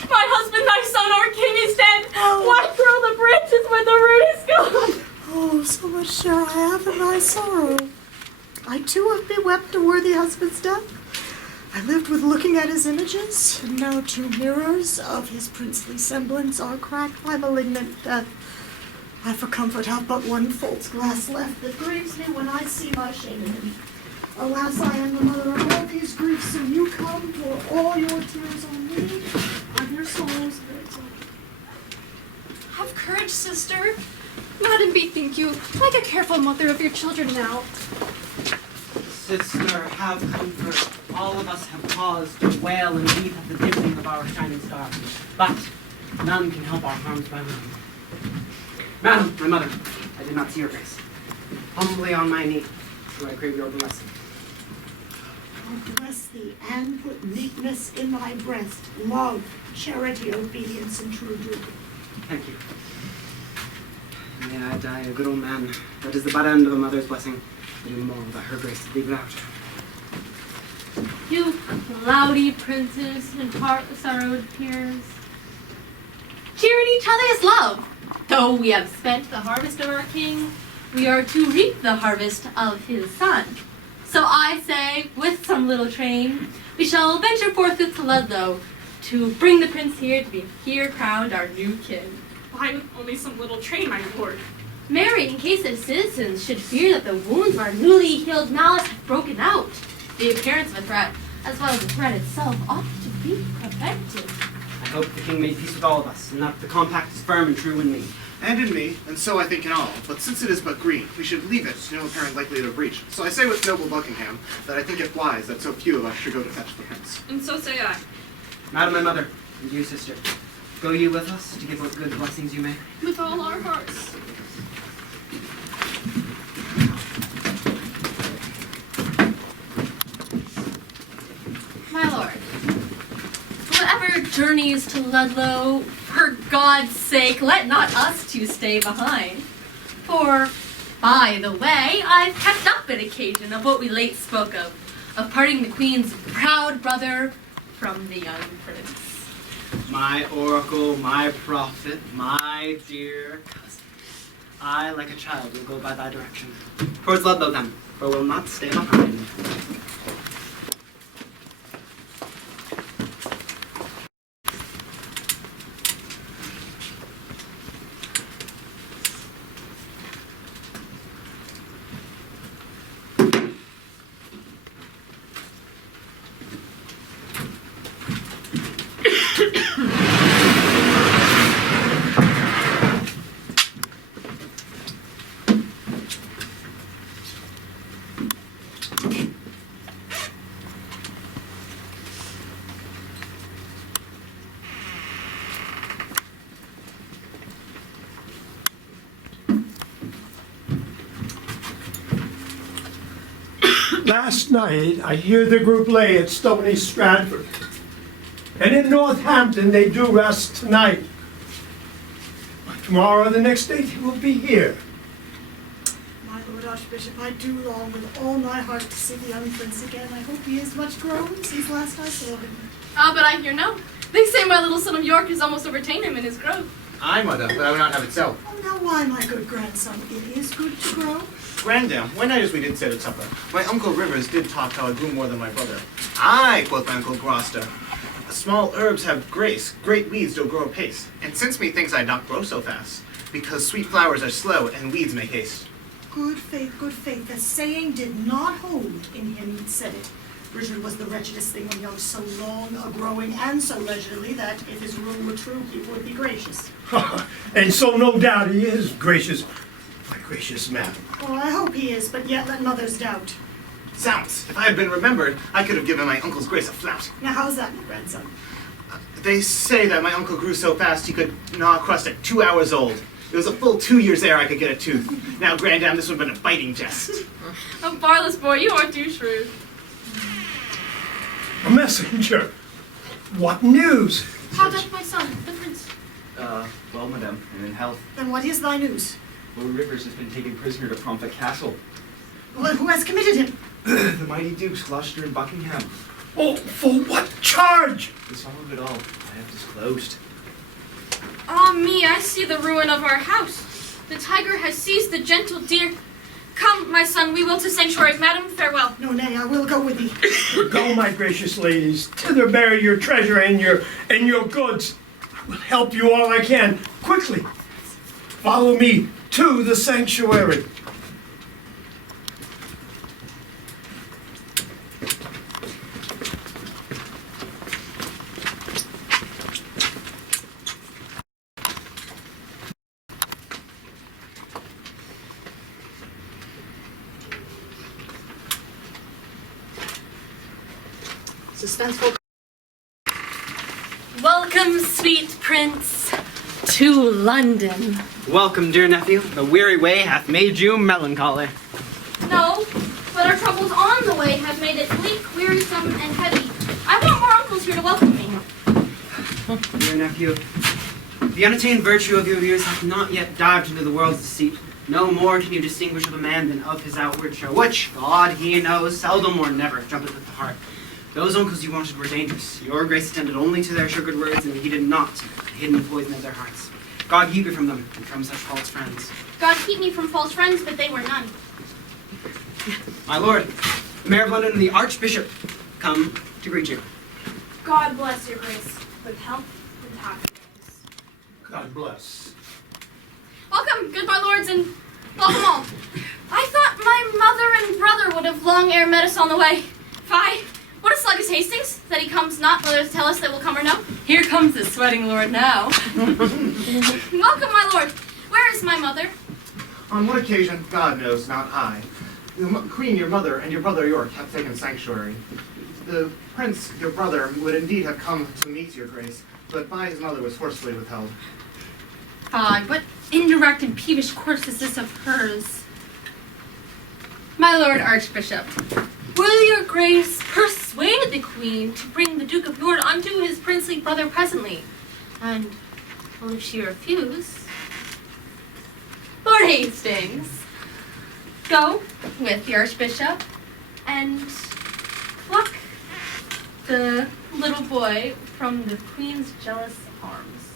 my husband, thy son, our king is dead! Why throw the branches when the root is gone? Oh, so much share I have in thy sorrow. I too have bewept a worthy husband's death. I lived with looking at his images, and now 2 mirrors of his princely semblance are cracked by malignant death. I for comfort have but one false glass left that grieves me when I see my shame in him. Alas, I am the mother of all these griefs, so you come, pour all your tears on me, and your sorrows hurt. Have courage, sister. Madam, bethink you, like a careful mother of your children now. Sister, have comfort. All of us have cause to wail and weep at the dimming of our shining star. But none can help our harms by living. Madam, my mother, I did not see your grace. Humbly on my knee, do I crave your blessing. God bless thee, and put meekness in thy breast, love, charity, obedience, and true duty. Thank you. May I die a good old man. That is the bad end of a mother's blessing. I do more that her grace leave out. You cloudy princes and heart-sorrowed peers, cheer in each other's love. Though we have spent the harvest of our king, we are to reap the harvest of his son. So I say, with some little train, we shall venture forthwith to Ludlow to bring the prince here to be here crowned our new king. Why with only some little train, my lord? Mary, in case the citizens should fear that the wounds of our newly healed malice have broken out, the appearance of a threat, as well as the threat itself, ought to be prevented. I hope the king made peace with all of us, and that the compact is firm and true in me. And in me, and so I think in all. But since it is but green, we should leave it to no apparent likelihood of breach. So I say with noble Buckingham, that I think it wise that so few of us should go to fetch the prince. And so say I. Madam, my mother, and you, sister, go you with us to give what good blessings you may? With all our hearts. My lord, whoever journeys to Ludlow, for God's sake, let not us two stay behind. For, by the way, I've kept up an occasion of what we late spoke of parting the queen's proud brother from the young prince. My oracle, my prophet, my dear cousin. I, like a child, will go by thy direction. Towards Ludlow, then, for will not stay behind. Last night, I hear the group lay at Stony Stratford. And in Northampton, they do rest tonight. But tomorrow or the next day, they will be here. My Lord Archbishop, I do long with all my heart to see the young prince again. I hope he is much grown since last I saw him. Ah, but I hear no. They say my little son of York has almost overtaken him in his growth. Aye, mother, but I would not have it so. Oh, now why, my good grandson? It is good to grow. Grandam, one night as we did sit at supper, my uncle Rivers did talk how I grew more than my brother. Aye, quoth my uncle Gloucester. Small herbs have grace, great weeds do grow apace. And since methinks I not grow so fast, because sweet flowers are slow and weeds make haste. Good faith, the saying did not hold in him that said it. Richard was the wretchedest thing when young, so long a-growing and so leisurely that, if his rule were true, he would be gracious. And so no doubt he is gracious, my gracious madam. Oh, I hope he is, but yet let mothers doubt. Zounds, if I had been remembered, I could have given my uncle's grace a flout. Now how's that, my grandson? They say that my uncle grew so fast he could gnaw a crust at 2 hours old. It was a full 2 years ere I could get a tooth. Now, Grandam, this would have been a biting jest. Oh, Barless boy, you are too shrewd. A messenger. What news? How doth my son, the prince? Well, madame, I'm in health. Then what is thy news? Lord Rivers has been taken prisoner to Pomfret Castle. Well, who has committed him? The mighty dukes, Gloucester and Buckingham. Oh, for what charge? The sum of it all, I have disclosed. Ah me, I see the ruin of our house. The tiger has seized the gentle deer. Come, my son, we will to sanctuary. Madam, farewell. No, nay, I will go with thee. Go, my gracious ladies, thither bear your treasure and your goods. I will help you all I can. Quickly, follow me to the sanctuary. Suspenseful. Welcome, sweet prince, to London. Welcome, dear nephew. The weary way hath made you melancholy. No, but our troubles on the way have made it bleak, wearisome, and heavy. I want more uncles here to welcome me. Dear nephew, the unattained virtue of your years hath not yet dived into the world's deceit. No more can you distinguish of a man than of his outward show, which, God he knows, seldom or never jumpeth with the heart. Those uncles you wanted were dangerous. Your grace attended only to their sugared words, and heeded not the hidden poison of their hearts. God keep you from them, and from such false friends. God keep me from false friends, but they were none. My lord, the Mayor of London and the Archbishop come to greet you. God bless your grace, with health and happiness. God bless. Welcome, good my lords, and welcome all. I thought my mother and brother would have long ere met us on the way. Fie, what a slug is Hastings, that he comes not whether to tell us that we'll come or no? Here comes the sweating lord now. Welcome, my lord. Where is my mother? On what occasion, God knows, not I. The Queen, your mother, and your brother York have taken sanctuary. The Prince, your brother, would indeed have come to meet your grace, but by his mother was forcefully withheld. God, what indirect and peevish course is this of hers? My lord Archbishop, will your grace persuade the queen to bring the Duke of York unto his princely brother presently? And will if she refuse, Lord Hastings, go with the Archbishop and pluck the little boy from the queen's jealous arms.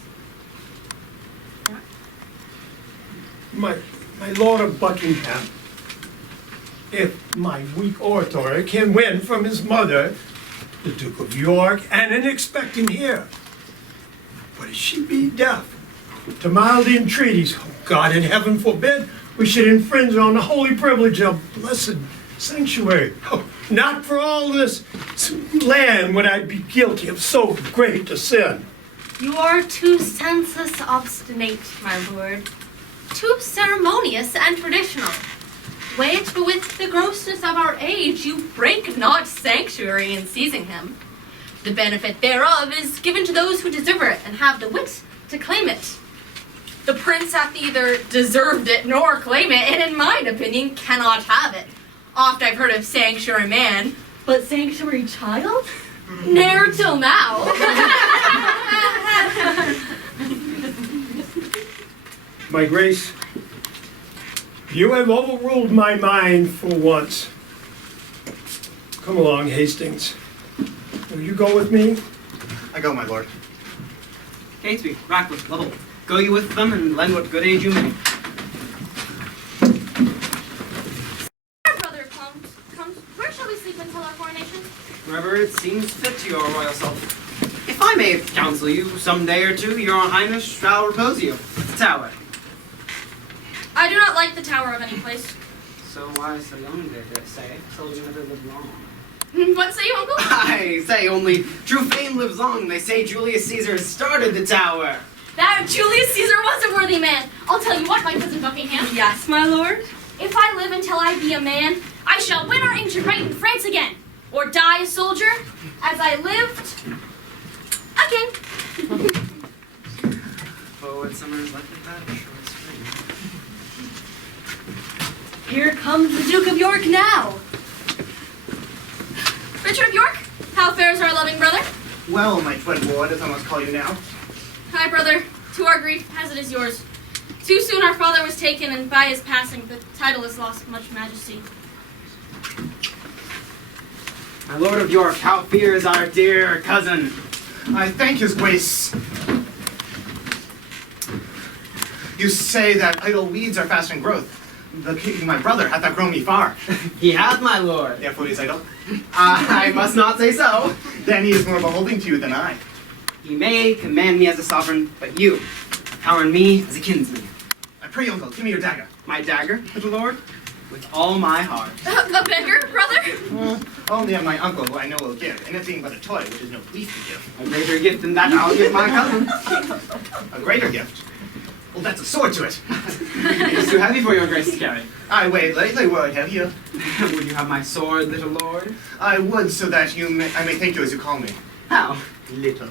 My Lord of Buckingham, if my weak oratory can win from his mother, the Duke of York, and an expecting heir, but if she be deaf to mild entreaties, oh God in heaven forbid, we should infringe on the holy privilege of blessed sanctuary. Oh, not for all this land would I be guilty of so great a sin. You are too senseless obstinate, my lord. Too ceremonious and traditional. Wait, but with the grossness of our age, you break not sanctuary in seizing him. The benefit thereof is given to those who deserve it and have the wit to claim it. The prince hath neither deserved it nor claim it, and in mine opinion cannot have it. Oft I've heard of sanctuary man, but sanctuary child? Ne'er till now. My grace, you have overruled my mind for once. Come along, Hastings. Will you go with me? I go, my lord. Catesby, Ratcliffe, Lovell, go you with them and lend what good aid you may. Our brother comes. Where shall we sleep until our coronation? Wherever it seems fit to your royal self. If I may counsel you, some day or two, your highness shall repose you at the tower. I do not like the tower of any place. So why so young, they say, soldier never lived long. What say you, uncle? I say only true fame lives long. They say Julius Caesar started the tower. That Julius Caesar was a worthy man. I'll tell you what, my cousin Buckingham. Yes, my lord? If I live until I be a man, I shall win our ancient right in France again. Or die a soldier, as I lived a king. Forward summer is like that, short spring. Here comes the Duke of York now. Richard of York, how fares our loving brother? Well, my twin ward, as I must call you now. Hi, brother. To our grief, as it is yours. Too soon our father was taken, and by his passing, the title has lost much majesty. My lord of York, how fears our dear cousin? I thank his grace. You say that idle weeds are fast in growth. The king, my brother, hath outgrown me far. He hath, my lord. Therefore he is idle. I must not say so. Then he is more beholding to you than I. He may command me as a sovereign, but you, command me as a kinsman. I pray you, uncle, give me your dagger. My dagger, little lord, with all my heart. A beggar, brother? Only of my uncle, who I know will give, and it being but a toy, which is no grief to give. A greater gift than that I'll give my cousin. A greater gift? Well, that's a sword to it. It is too heavy for your grace to carry. I weighed lately, were it heavier. Would you have my sword, little lord? I would, so that I may thank you as you call me. How? Little.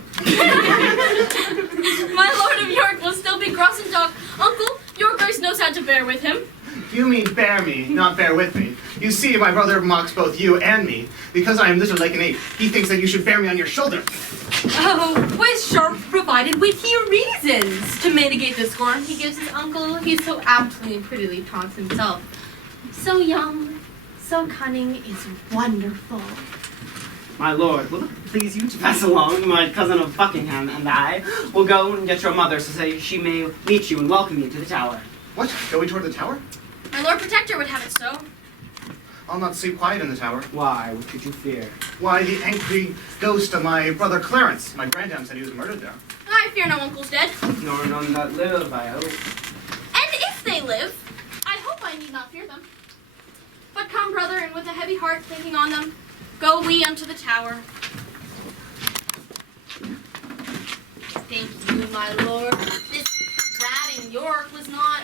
My lord of York will still be cross and talk. Uncle, your grace knows how to bear with him. You mean bear me, not bear with me. You see, my brother mocks both you and me. Because I am little like an ape, he thinks that you should bear me on your shoulder. Oh, with sharp provided witty reasons to mitigate the scorn he gives his uncle. He so aptly and prettily taunts himself. So young, so cunning is wonderful. My lord, will it please you to pass along? My cousin of Buckingham and I will go and get your mother so say she may meet you and welcome you to the tower. What? Going toward the tower? My Lord Protector would have it so. I'll not sleep quiet in the tower. Why? What could you fear? Why, the angry ghost of my brother Clarence. My granddam said he was murdered there. I fear no uncle's dead. Nor none that live, I hope. And if they live, I hope I need not fear them. But come, brother, and with a heavy heart thinking on them, go we unto the tower. Thank you, my lord. This brat in York was not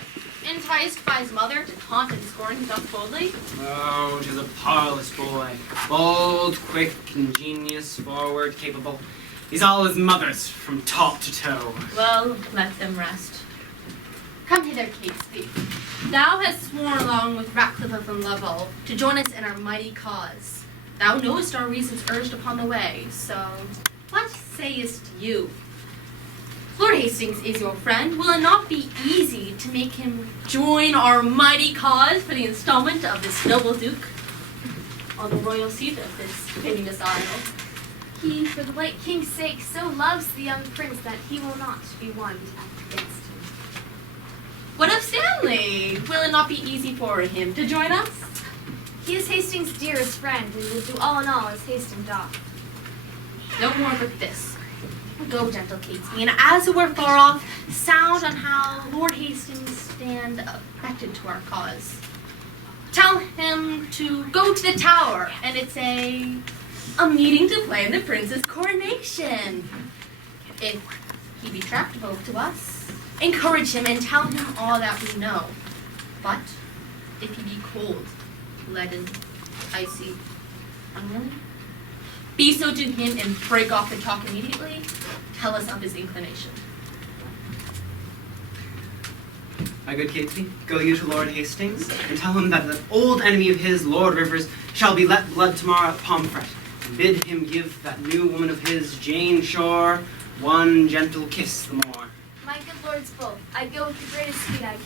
enticed by his mother to taunt and scorn him thus boldly. Oh, 'tis a parlous boy. Bold, quick, ingenious, forward, capable. He's all his mother's from top to toe. Well, let them rest. Come hither, Catesby. Thou hast sworn along with Ratcliffe and Lovell to join us in our mighty cause. Thou knowest our reasons urged upon the way, so what sayest you? Lord Hastings is your friend. Will it not be easy to make him join our mighty cause for the installment of this noble duke on the royal seat of this famous isle? He, for the late king's sake, so loves the young prince that he will not be won against him. What of Stanley? Will it not be easy for him to join us? He is Hastings' dearest friend, and will do all in all as Hastings doth. No more but this. Go, gentle Catesby, and as we're far off, sound on how Lord Hastings stand affected to our cause. Tell him to go to the tower, and it's a meeting to plan the prince's coronation. If he be tractable to us, encourage him and tell him all that we know. But if he be cold, leaden, icy, unwilling, be so to him and break off the talk immediately. Tell us of his inclination. My good Catesby, go you to Lord Hastings and tell him that the old enemy of his, Lord Rivers, shall be let blood tomorrow at Pomfret. And bid him give that new woman of his, Jane Shore, one gentle kiss the more. My good lords both, I go with the greatest speed I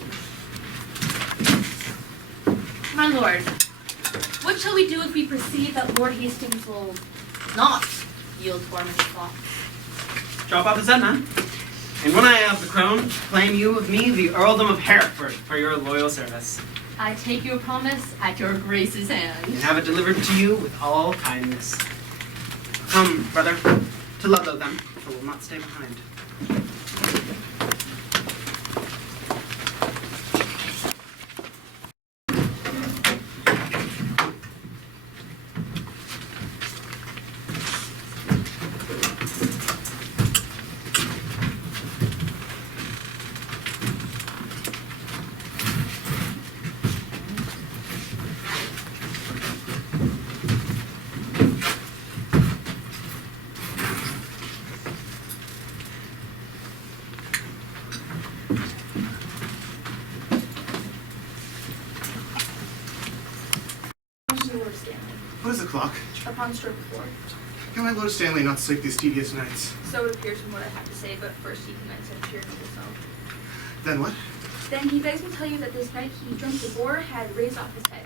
can. My lord, what shall we do if we perceive that Lord Hastings will not yield to our many thoughts? Drop off his head, man. And when I have the crown, claim you of me the earldom of Hereford for your loyal service. I take your promise at your grace's hand. And have it delivered to you with all kindness. Come, brother, to Ludlow then, for we'll not stay behind. Lord Stanley, What is the clock? upon stroke of 4. Can my Lord Stanley not sleep these tedious nights? So it appears from what I have to say, but first he commends and cheers himself. Then what? Then he begs me to tell you that this night he dreamt the boar had raised off his head.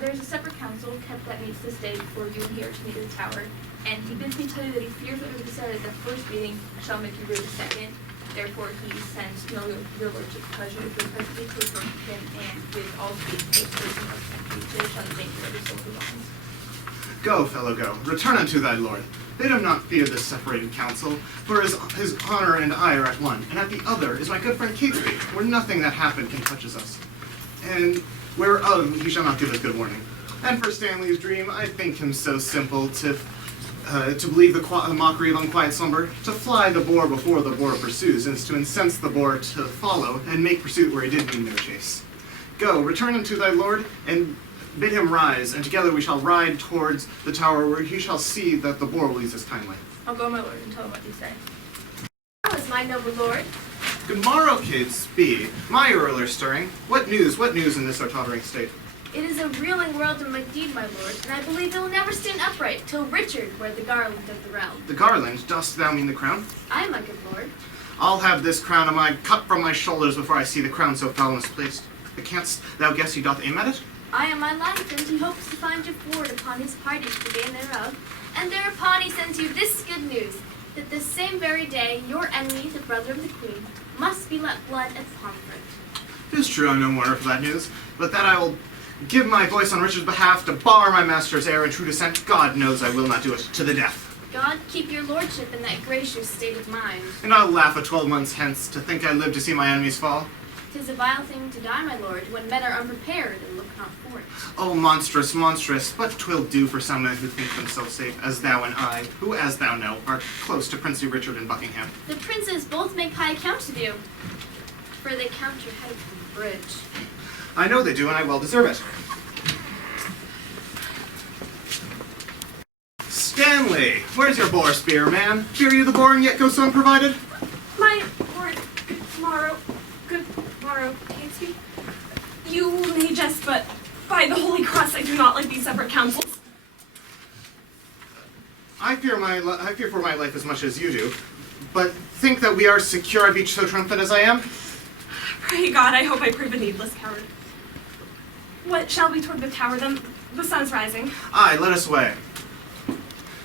There is a separate council kept that meets this day before you and he are to meet at the tower, and he bids me tell you that he fears what was decided at the first meeting shall make you rue the second. Therefore he sends to know your lordship's pleasure to presently to approach him, and with all speed take person of sanctuary shall the danger of his soul belongs. Go, fellow, go. Return unto thy lord. Bid him not fear this separated council, for his honor and I are at one, and at the other is my good friend Catesby, where nothing that happened can touches us. And whereof he shall not give us good warning. And for Stanley's dream, I think him so simple to believe the mockery of unquiet slumber, to fly the boar before the boar pursues, and to incense the boar to follow, and make pursuit where he did mean no chase. Go, return unto thy lord, and bid him rise, and together we shall ride towards the tower, where he shall see that the boar will use us kindly. I'll go, my lord, and tell him what you say. How is my noble lord? Good morrow, Catesby. My earl are stirring. What news in this our tottering state? It is a reeling world indeed, my lord, and I believe it will never stand upright till Richard wear the garland of the realm. The garland, dost thou mean the crown? Aye, my good lord. I'll have this crown of mine cut from my shoulders before I see the crown so foul misplaced. Canst thou guess he doth aim at it? I am my life, and he hopes to find you forward upon his party to the gain thereof. And thereupon he sends you this good news, that this same very day your enemy, the brother of the queen, must be let blood at Pomfret. It is true I'm no mourner for that news, but that I will give my voice on Richard's behalf to bar my master's heir in true descent, God knows I will not do it to the death. God keep your lordship in that gracious state of mind. And I'll laugh a 12 months hence to think I live to see my enemies fall. 'Tis a vile thing to die, my lord, when men are unprepared and look not for it. Oh, monstrous, monstrous, but 'twill do for some men who think themselves safe, as thou and I, who, as thou know, are close to Princely Richard and Buckingham. The princes both make high account of you, for they count your head upon the bridge. I know they do, and I well deserve it. Stanley, where's your boar spear, man? Fear you the boar and yet go so unprovided? My lord, good morrow, Catesby. You may jest, but by the Holy Cross, I do not like these separate councils. I fear for my life as much as you do, but think that we are secure at beach so triumphant as I am? Pray God, I hope I prove a needless coward. What, shall we toward the tower then? The sun's rising. Aye, let us away.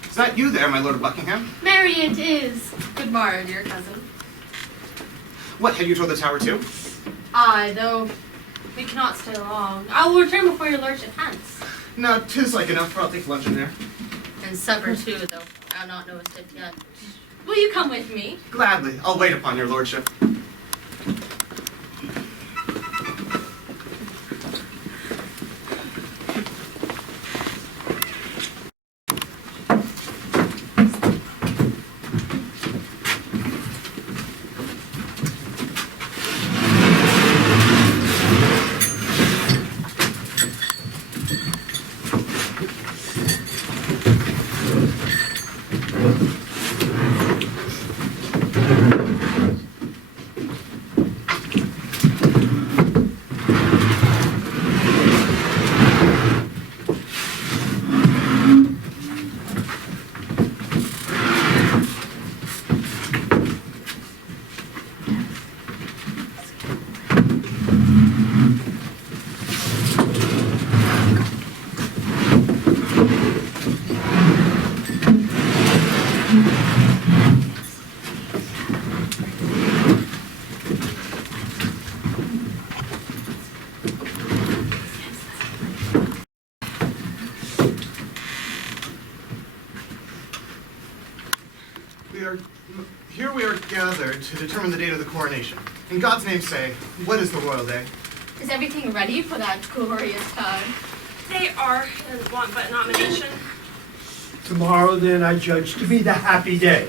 Is that you there, my lord of Buckingham? Marry, it is. Good morrow, dear cousin. What, had you toward the tower too? Aye, though we cannot stay long. I will return before your lordship hence. No, 'tis like enough, for I'll take luncheon there. And supper too, though I'll not know a tip yet. Will you come with me? Gladly, I'll wait upon your lordship. Here we are gathered to determine the date of the coronation. In God's name say, what is the royal day? Is everything ready for that glorious time? They are and want but nomination. Tomorrow, then, I judge to be the happy day.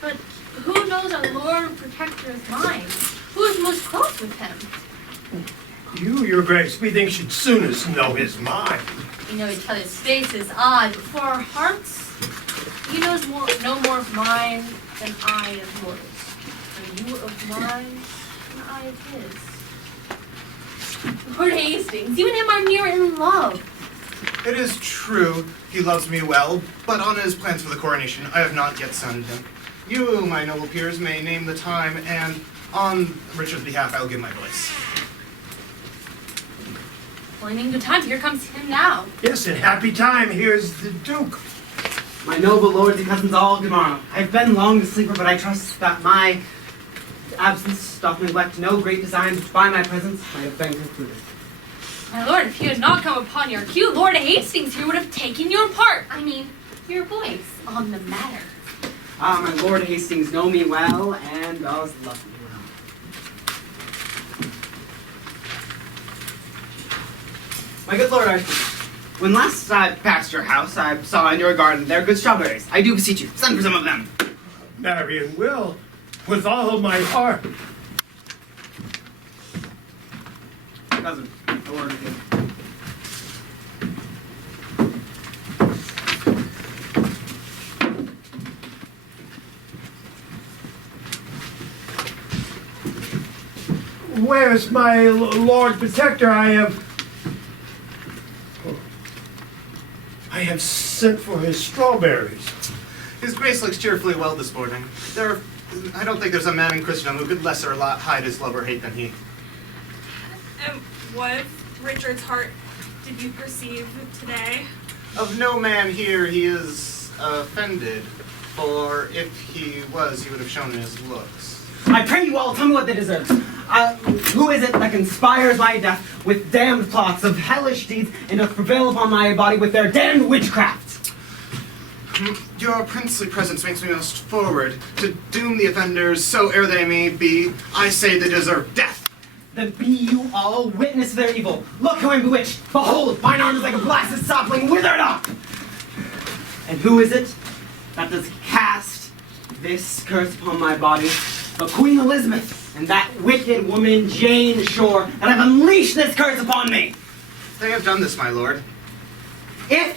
But who knows our Lord Protector's mind? Who is most close with him? You, your grace, methinks should soonest know his mind. We know each other's faces, aye, but for our hearts, he knows no more of mine than I of yours, and you of mine than I of his. Lord Hastings, you and him are near in love. It is true he loves me well, but on his plans for the coronation, I have not yet summoned him. You, my noble peers, may name the time, and on Richard's behalf, I will give my voice. Well, in good time, here comes him now. Yes, in happy time, here's the Duke. My noble lords and cousins all, good morrow. I've been long a sleeper, but I trust that my absence doth neglect no great designs which by my presence might have been concluded. My lord, if you had not come upon your cue, Lord Hastings here would have taken your part. I mean, your voice on the matter. Ah, my Lord Hastings know me well, and does love me well. My good Lord Archbishop, when last I passed your house, I saw in your garden there good strawberries. I do beseech you, send for some of them. Marion will, with all my heart. Cousin, a word with you. Where's my Lord Protector? I have sent for his strawberries. His Grace looks cheerfully well this morning. I don't think there's a man in Christendom who could less or hide his love or hate than he. And what of Richard's heart did you perceive today? Of no man here he is offended, for if he was, he would have shown in his looks. I pray you all, tell me what they deserve. Who is it that conspires my death with damned plots of hellish deeds and doth prevail upon my body with their damned witchcraft? Your princely presence makes me most forward to doom the offenders, so ere they may be, I say they deserve death. Then be you all witness of their evil. Look how I'm bewitched. Behold, mine arm is like a blasted sapling withered up. And who is it that does cast this curse upon my body? But Queen Elizabeth and that wicked woman Jane Shore that have unleashed this curse upon me. They have done this, my lord. If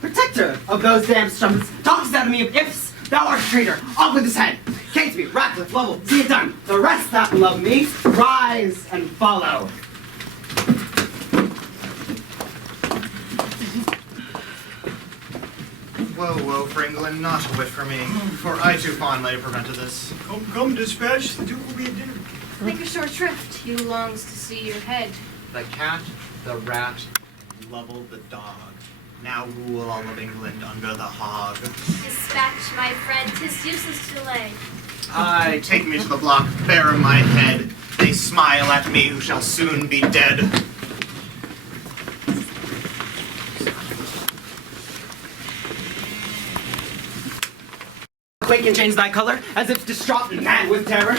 protector of those damned strumpets talks out of me of ifs, thou art a traitor. Off with his head. Catesby, Ratcliffe, Lovell, see it done. The rest that love me, rise and follow. Woe, woe for England, not a whit for me, for I too fondly have prevented this. Come, dispatch. The Duke will be at dinner. Make a short shrift. He longs to see your head. The cat, the rat, Lovell the dog, now rule all of England under the hog. Dispatch, my friend, 'tis useless to delay. Aye, take me to the block, bare my head. They smile at me who shall soon be dead. Quake and change thy color, as if distraught and mad with terror.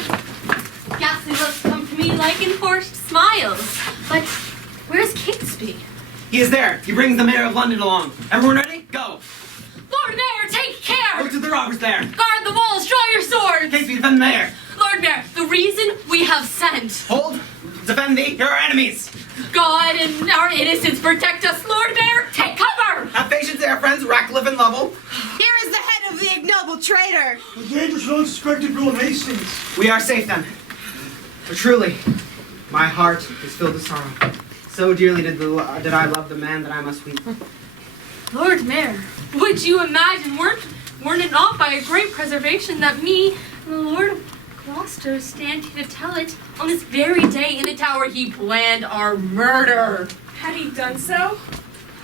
Ghastly looks come to me like enforced smiles. But where's Catesby? He is there. He brings the mayor of London along. Everyone ready? Go. Lord Mayor, take care! Look to the robbers there. Guard the walls, draw your swords! Catesby, defend the mayor. Lord Mayor, the reason we have sent. Hold. Defend thee. Here are enemies. God and our innocents protect us, Lord Mayor, take cover! Have patience there, friends. Ratcliffe and Lovell. Here is the head of the ignoble traitor. A dangerous and unsuspected villain Hastings. We are safe then. For truly, my heart is filled with sorrow. So dearly did I love the man that I must weep. Lord Mayor, would you imagine, weren't it not by a great preservation that me and the Lord of Gloucester stand here to tell it on this very day in the tower he planned our murder? Had he done so?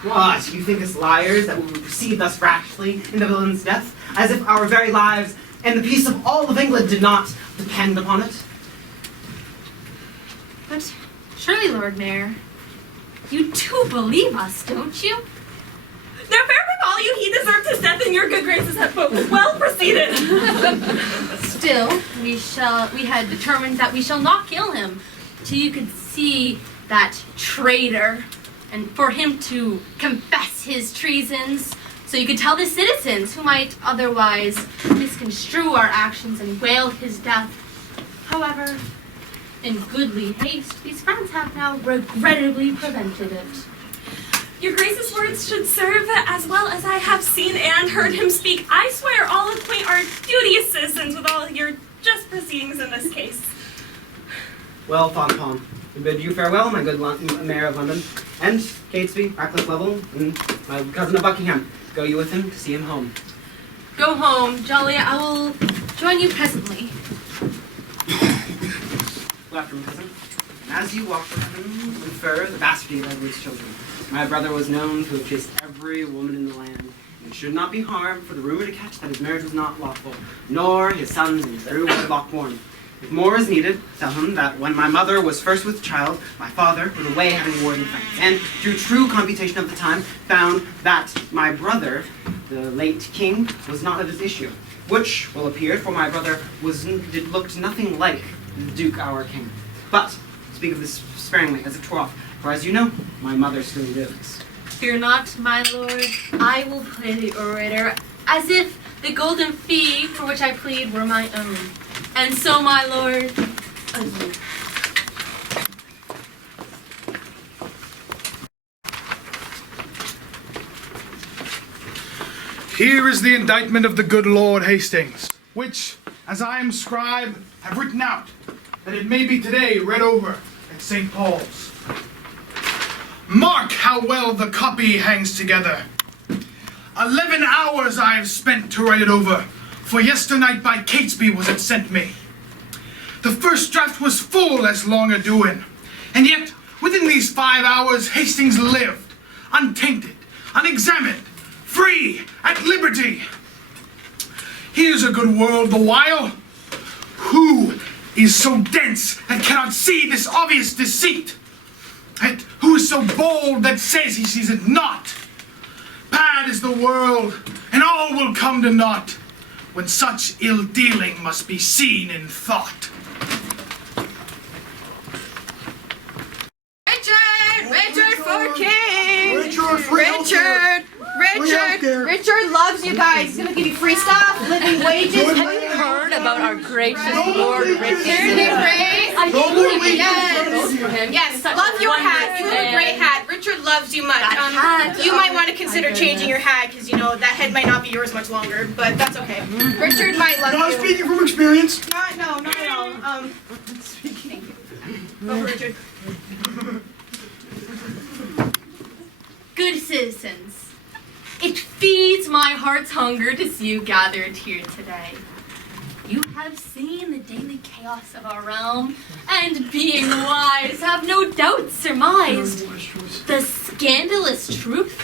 What, you think us liars that we would proceed thus rashly in the villain's death, as if our very lives and the peace of all of England did not depend upon it? But surely, Lord Mayor, you do believe us, don't you? Now, fair befall you, he deserved his death, and your good graces have both well proceeded. Still, we had determined that we shall not kill him till you could see that traitor, and for him to confess his treasons, so you could tell the citizens who might otherwise misconstrue our actions and wail his death. However, in goodly haste, these friends have now regrettably prevented it. Your grace's words should serve as well as I have seen and heard him speak. I swear all acquaint our duteous citizens with all your just proceedings in this case. Well, Fonpon, we bid you farewell, my good mayor of London, and Catesby, Ratcliffe Lovell, and my cousin of Buckingham. Go you with him to see him home. Go home, Jolly. I will join you presently. Go after him, cousin. And as you walk with him, infer the bastardy of Edward's children. My brother was known to have kissed every woman in the land, and should not be harmed for the rumor to catch that his marriage was not lawful, nor his sons in true wedlock born. If more is needed, tell him that when my mother was first with child, my father was away having war in France, and through true computation of the time, found that my brother, the late king, was not of his issue, which will appear, for my brother looked nothing like the Duke our king. But speak of this sparingly, as if 'twere off, for as you know, my mother still lives. Fear not, my lord. I will play the orator as if the golden fee for which I plead were my own. And so, my lord, adieu. Here is the indictment of the good Lord Hastings, which, as I am scribe, have written out, that it may be today read over at St. Paul's. Mark how well the copy hangs together. 11 hours I have spent to write it over, for yesternight by Catesby was it sent me. The first draft was full as long a-doing, and yet within these 5 hours Hastings lived, untainted, unexamined, free, at liberty. Here's a good world the while. Who is so dense that cannot see this obvious deceit? And who is so bold that says he sees it not? Bad is the world, and all will come to naught, when such ill-dealing must be seen in thought. Richard for king! Richard loves you guys. He's gonna give you free stuff, living wages. Have you heard about our gracious Lord Richard? Yes, love your hat. You have a great hat. Richard loves you much. You might want to consider changing your hat because you know that head might not be yours much longer, but that's okay. Richard might love you. Not speaking from experience. No, not at all. Go for Richard. Good citizens, it feeds my heart's hunger to see you gathered here today. You have seen the daily chaos of our realm, and being wise, have no doubt surmised the scandalous truth.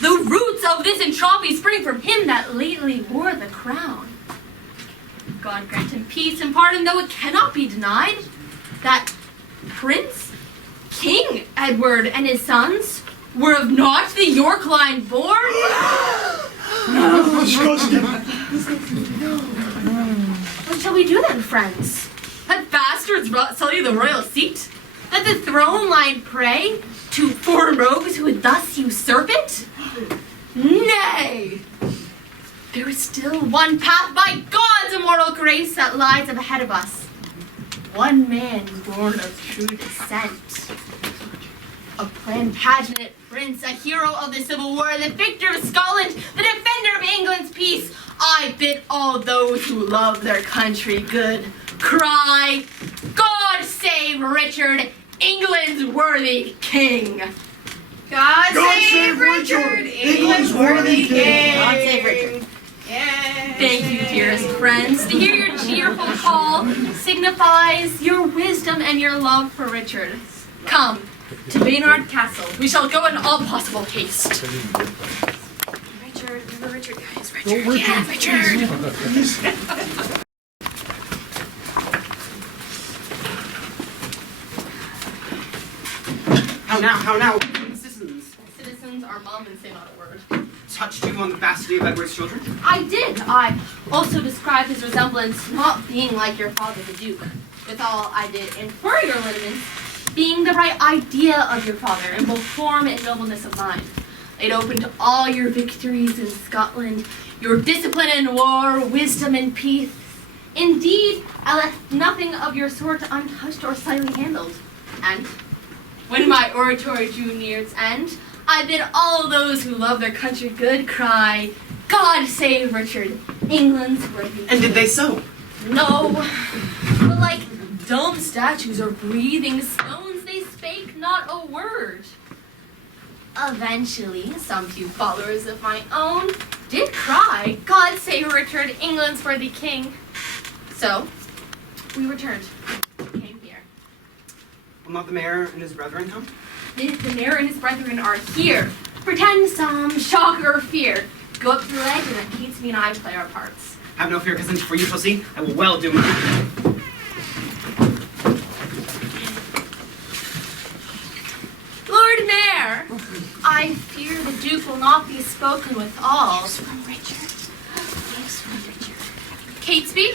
The roots of this entropy spring from him that lately wore the crown. God grant him peace and pardon, though it cannot be denied that Prince King Edward and his sons were of not the York line born. What shall we do then, friends? Let bastards sully the royal seat? Let the throne line pray to foreign rogues who would thus usurp it? Nay! There is still one path by God's immortal grace that lies ahead of us. One man born of true descent. A Plantagenet prince, a hero of the Civil War, the victor of Scotland, the defender of England's peace. I bid all those who love their country good cry, God save Richard, England's worthy king. God save Richard, England's worthy king. God save Richard. Thank you, dearest friends. To hear your cheerful call signifies your wisdom and your love for Richard. Come to Baynard Castle. We shall go in all possible haste. Richard, remember Richard, guys. Richard, yeah, Richard. How now? Citizens. Citizens, our mom and say not a word. Touched you on the bastardy of Edward's children? I did. I also described his resemblance not being like your father, the Duke. With all, I did infer your lineaments being the right idea of your father in both form and nobleness of mind. Laid open to all your victories in Scotland, your discipline in war, wisdom in peace. Indeed, I left nothing of your sort untouched or slightly handled. And when my oratory drew near its end, I bid all those who love their country good cry, God save Richard, England's worthy. And did they so? No, but like dumb statues or breathing stones, they spake not a word. Eventually, some few followers of my own did cry, God save Richard, England's worthy king. So, we returned, came here. Will not the mayor and his brethren come? The mayor and his brethren are here. Pretend some shock or fear. Go up to the ledge and let Catesby and I play our parts. Have no fear, cousins, for you shall see, I will well do my Lord Mayor, I fear the Duke will not be spoken with all. Gifts from Richard. Gifts from Richard. Catesby?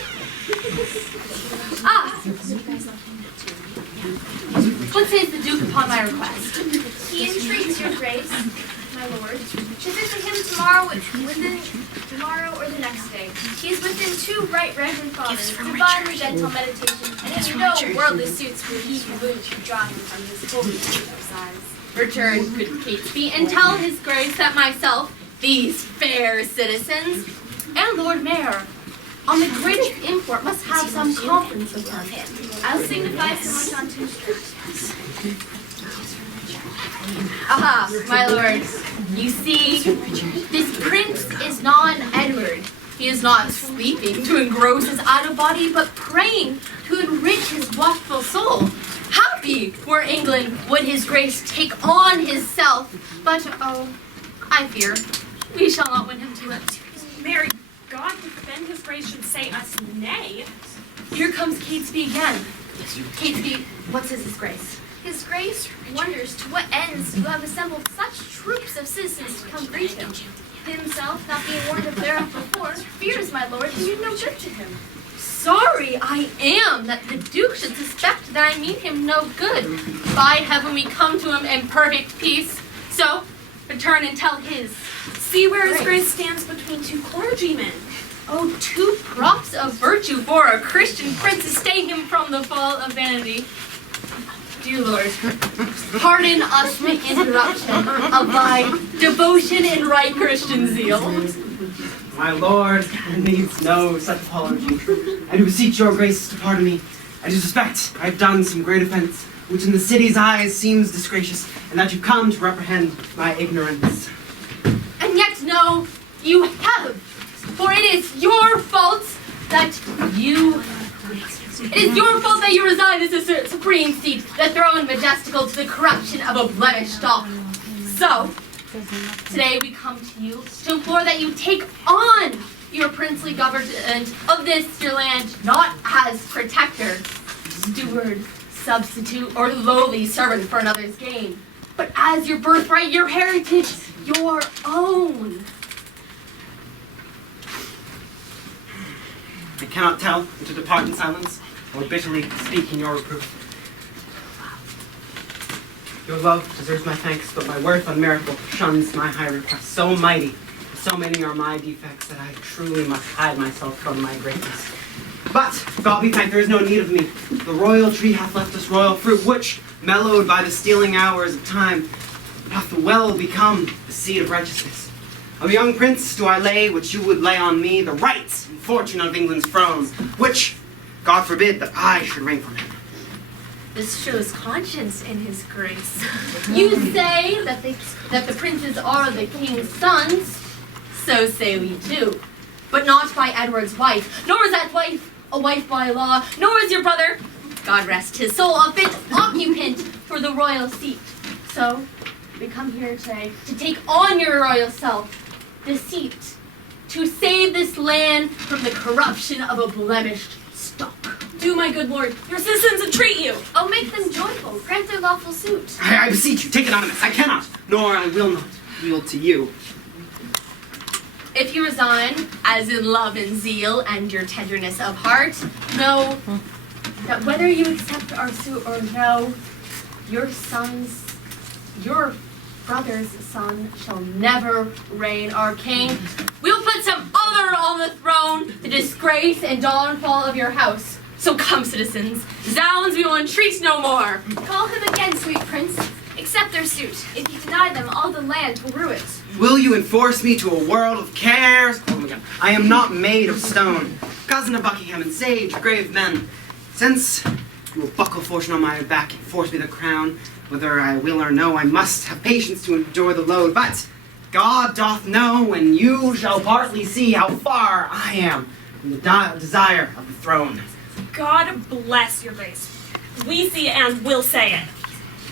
Ah! What says the Duke upon my request? He entreats your grace, my lord, to visit him tomorrow or the next day. He is within 2 right reverend fathers, divine gentle meditation, and in no worldly suits will he be moved to draw him from his holy exercise. Return, good Catesby, and tell his grace that myself, these fair citizens, and Lord Mayor, on the greatest import must have some conference with him. I'll signify so much on Tuesday. Aha, my lords, you see, this prince is not an Edward. He is not sleeping to engross his idle body, but praying to enrich his watchful soul. Happy were England would his grace take on his self, but oh, I fear we shall not win him to it. Mary, God defend his grace should say us nay. Here comes Catesby again. Catesby, what's his disgrace? His Grace wonders to what ends you have assembled such troops of citizens to come greet him. Himself, not being warned of thereof before, fears, my lord, to do no good to him. Sorry I am that the Duke should suspect that I mean him no good. By heaven, we come to him in perfect peace. So, return and tell his. See where his Grace stands between two clergymen. Oh, two props of virtue for a Christian prince to stay him from the fall of vanity. Dear Lord, pardon us the interruption of thy devotion and right Christian zeal. My lord needs no such apology. I do beseech your grace to pardon me. I do suspect I have done some great offense, which in the city's eyes seems disgracious, and that you come to reprehend my ignorance. And yet, no, you have. For it is your fault that you... It is your fault that you resign this supreme seat, the throne majestical to the corruption of a blemished stock. So, today we come to you to implore that you take on your princely government of this your land, not as protector, steward, substitute, or lowly servant for another's gain, but as your birthright, your heritage, your own. I cannot tell, and to depart in silence, or bitterly speak in your reproof. Your love deserves my thanks, but my worth unmeritable shuns my high request. So mighty, so many are my defects, that I truly must hide myself from my greatness. But, God be thanked, there is no need of me. The royal tree hath left us royal fruit, which, mellowed by the stealing hours of time, hath well become the seed of righteousness. Of a young prince do I lay, which you would lay on me, the rights and fortune of England's throne, which, God forbid, that I should reign from him. This shows conscience in his grace. You say that the princes are the king's sons, so say we too. But not by Edward's wife, nor is that wife a wife by law, nor is your brother, God rest his soul, a fit occupant for the royal seat. So, we come here today to take on your royal self, the seat, to save this land from the corruption of a blemished stock. Do, my good lord, your citizens entreat you. Oh, make them joyful, grant their lawful suit. I beseech you, take it honest. I cannot, nor I will not yield to you. If you resign, as in love and zeal and your tenderness of heart, know that whether you accept our suit or no, your brother's son shall never reign our king. We'll put some other on the throne, the disgrace and downfall of your house. So come, citizens, zounds, we will entreat no more. Call him again, sweet prince. Accept their suit. If you deny them, all the land will rue it. Will you enforce me to a world of cares? I am not made of stone, cousin of Buckingham and sage, grave men. Since you will buckle fortune on my back and force me the crown, whether I will or no, I must have patience to endure the load. But God doth know, and you shall partly see how far I am from the desire of the throne. God bless your grace. We see it and will say it.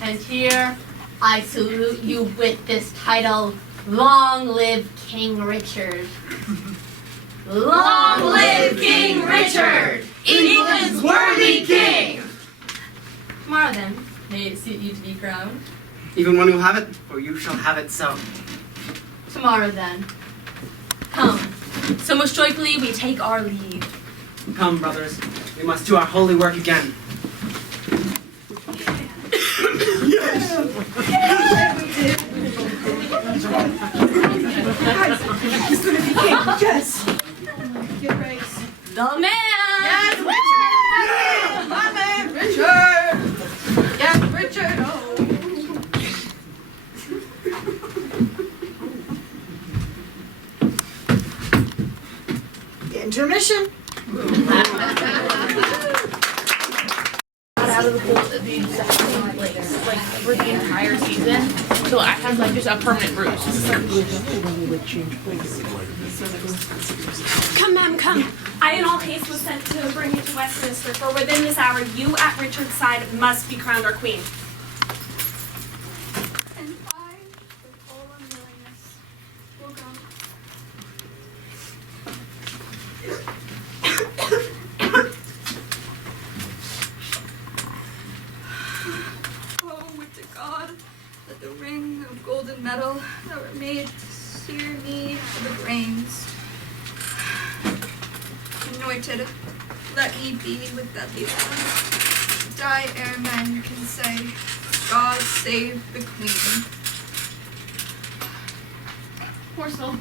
And here I salute you with this title, Long live King Richard. Long live King Richard, England's worthy king! Tomorrow then, may it suit you to be crowned. Even one who will have it, or you shall have it so. Tomorrow then. Come, so most joyfully we take our leave. Come, brothers, we must do our holy work again. He's gonna be king, yes! Your grace. The man! Yes, Richard! My man, Richard! Yes, Richard! Oh. Intermission. Out of the pool at the exact same place, like for the entire season, so I had like just a permanent bruise. Come, ma'am, come. I in all haste was sent to bring you to Westminster, for within this hour you at Richard's side must be crowned our queen. And I, with all unwillingness, will go. made to steer me to the brains. Anointed, let me be with deadly ones. Die ere men can say, God save the Queen. Poor soul,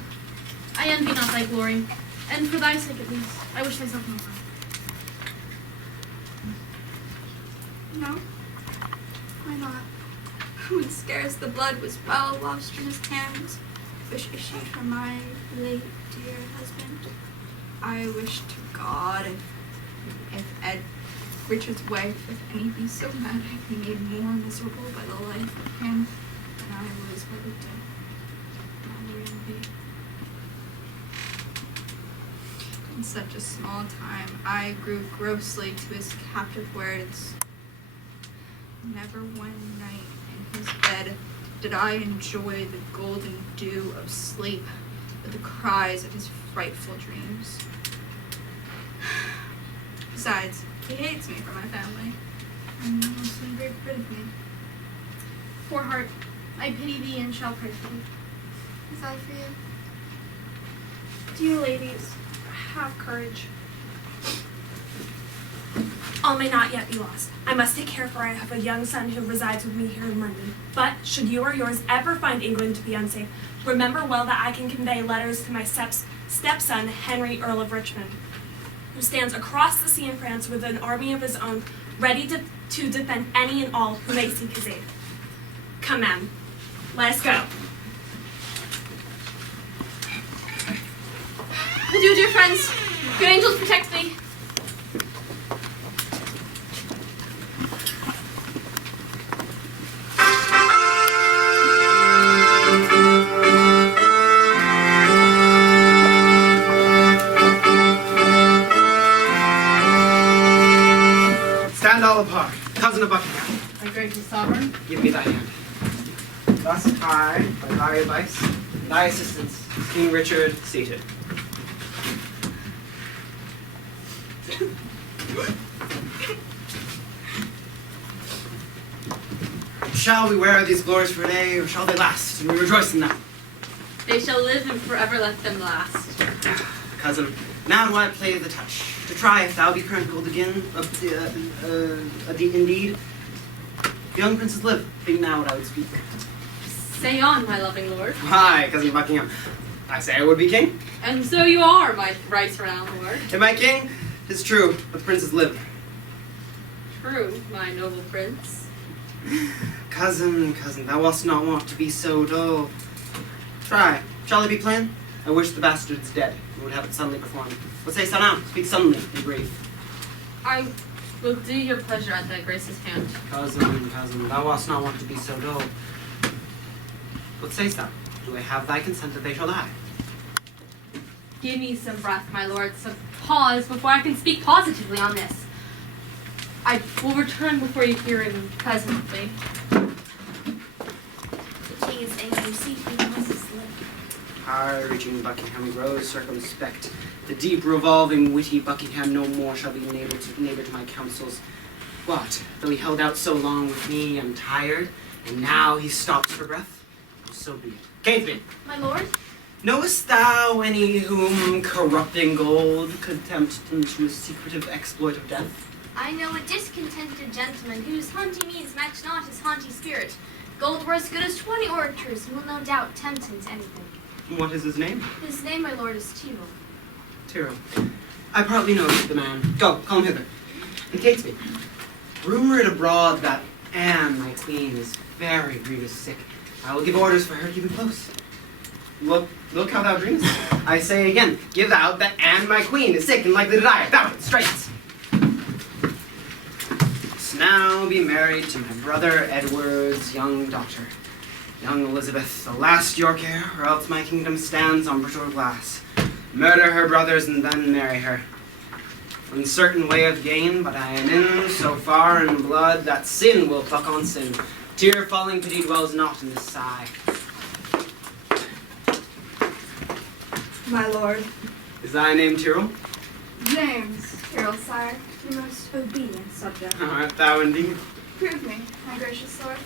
I envy not thy glory, and for thy sake at least, I wish thyself no harm. No, why not? When scarce the blood was well washed in his hands, which issued from my late dear husband, I wish to God if Richard's wife, if any be so mad, I'd be made more miserable by the life of him than I was by the death of my envy. In such a small time, I grew grossly to his captive words. Never one night in his bed did I enjoy the golden dew of sleep with the cries of his frightful dreams. Besides, he hates me for my family, and will soon break rid of me. Poor heart, I pity thee and shall pray for thee. Is that for you? Dear ladies, have courage. All may not yet be lost. I must take care, for I have a young son who resides with me here in London. But should you or yours ever find England to be unsafe, remember well that I can convey letters to my stepson, Henry, Earl of Richmond, who stands across the sea in France with an army of his own, ready to defend any and all who may seek his aid. Come, ma'am. Let us go. Adieu, dear friends. Good angels protect thee. Stand all apart. Cousin of Buckingham, My gracious sovereign. give me thy hand. Thus I, by thy advice and thy assistance, is King Richard seated. Shall we wear these glories for a day, or shall they last, and we rejoice in them? They shall live and forever let them last. Cousin, now do I play the touch, to try if thou be crinkled again, indeed. Young princes live, think now what I would speak. Say on, my loving lord. Why, Cousin Buckingham, I say I would be king. And so you are, my thrice-renowned lord. Am I king? 'Tis true, but the princes live. True, my noble prince. Cousin, thou wast not wont to be so dull. Try, shall I be plain? I wish the bastard's dead, and would have it suddenly performed. What sayst thou now? Speak suddenly, be brief. I will do your pleasure at thy grace's hand. Cousin, thou wast not wont to be so dull. What sayst thou? Do I have thy consent that they shall die? Give me some breath, my lord, some pause before I can speak positively on this. I will return before you hear him presently. The king is angry. See, he wants his live. High-reaching Buckingham grows circumspect. The deep revolving witty Buckingham no more shall be neighbor to my counsels. What, though he held out so long with me and tired, and now he stops for breath? So be it. Catesby, My lord? knowest thou any whom corrupting gold could tempt into a secretive exploit of death? I know a discontented gentleman whose haunty means match not his haunty spirit. Gold were as good as 20 orators, and will no doubt tempt him to anything. What is his name? His name, my lord, is Tyrrell. Tyrrell. I partly know the man. Go, call him hither. And Catesby, rumor it abroad that Anne, my queen, is very grievous sick. I will give orders for her to keep him close. Look how thou dreamest. I say again, give out that Anne, my queen, is sick and likely to die. Thou, straight. Now be married to my brother Edward's young daughter, young Elizabeth, the last York heir, or else my kingdom stands on brittle glass. Murder her brothers and then marry her. Uncertain way of gain, but I am in so far in blood that sin will pluck on sin. Tear falling pity dwells not in this sigh. My lord. Is thy name Tyrrell? James Tyrrell, sire, your most obedient subject. Art thou indeed? Prove me, my gracious lord.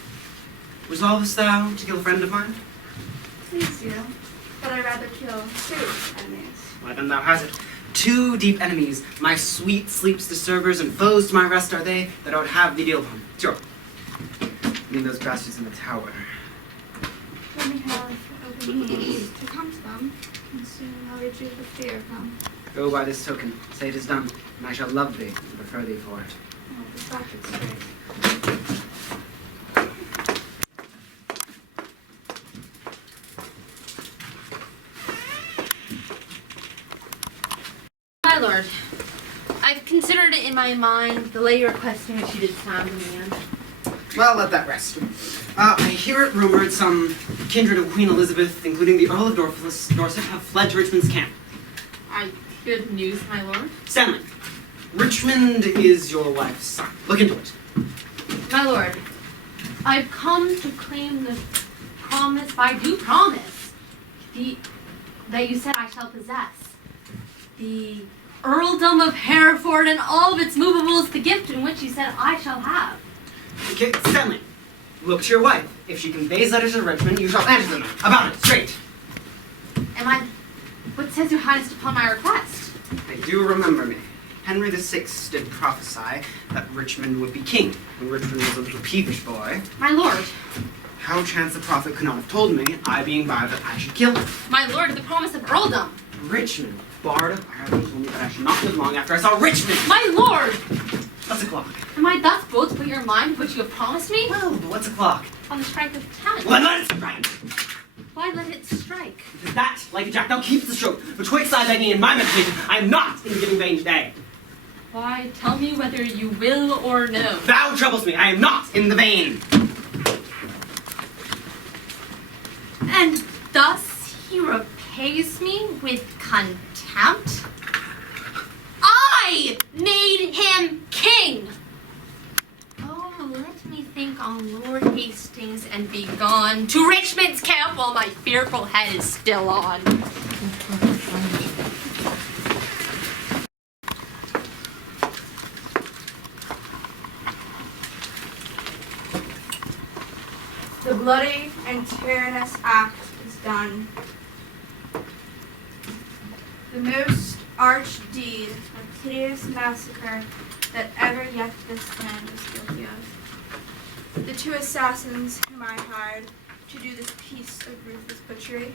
Resolvest thou to kill a friend of mine? please you, but I'd rather kill 2 enemies. Why then thou hast it. 2 deep enemies, my sweet sleeps disturbers, and foes to my rest are they that I would have thee deal upon. Sure. Leave those bastards in the tower. Let me have open means to come to them, and soon I'll lead you with fear come. Go by this token, say it is done, and I shall love thee and prefer thee for it. Oh, the back is straight. My lord, I've considered it in my mind the lay requesting which you did sound in the end. Well, let that rest. I hear it rumored some kindred of Queen Elizabeth, including the Earl of Dorset, have fled to Richmond's camp. Good news, my lord. Stanley, Richmond is your wife's son. Look into it. My lord, I've come to claim the promise, by due promise, that you said I shall possess. The earldom of Hereford and all of its movables, the gift in which you said I shall have. Okay, Stanley, look to your wife. If she conveys letters to Richmond, you shall answer them. About it, straight. What says your highness upon my request? I do remember me. Henry VI did prophesy that Richmond would be king when Richmond was a little peevish boy. My lord. How chance the prophet could not have told me, I being by that I should kill him. My lord, the promise of earldom. Richmond, Bard of Ireland, told me that I should not live long after I saw Richmond. My lord! What's o'clock? Am I thus bold to put your mind of which you have promised me? Well, but what's o'clock? On the strike of 10. Well, let it strike! Why let it strike? Because that, like a jack, thou keeps the stroke. Betwixt thy begging and my meditation, I am not in giving vain today. Why, tell me whether you will or no. Thou troubles me. I am not in the vein. And thus he repays me with contempt? I made him king! Oh, let me think on Lord Hastings and be gone to Richmond's camp while my fearful head is still on. The bloody and tyrannous act is done. The most arch deed of hideous massacre that ever yet this land was guilty of. The 2 assassins whom I hired to do this piece of ruthless butchery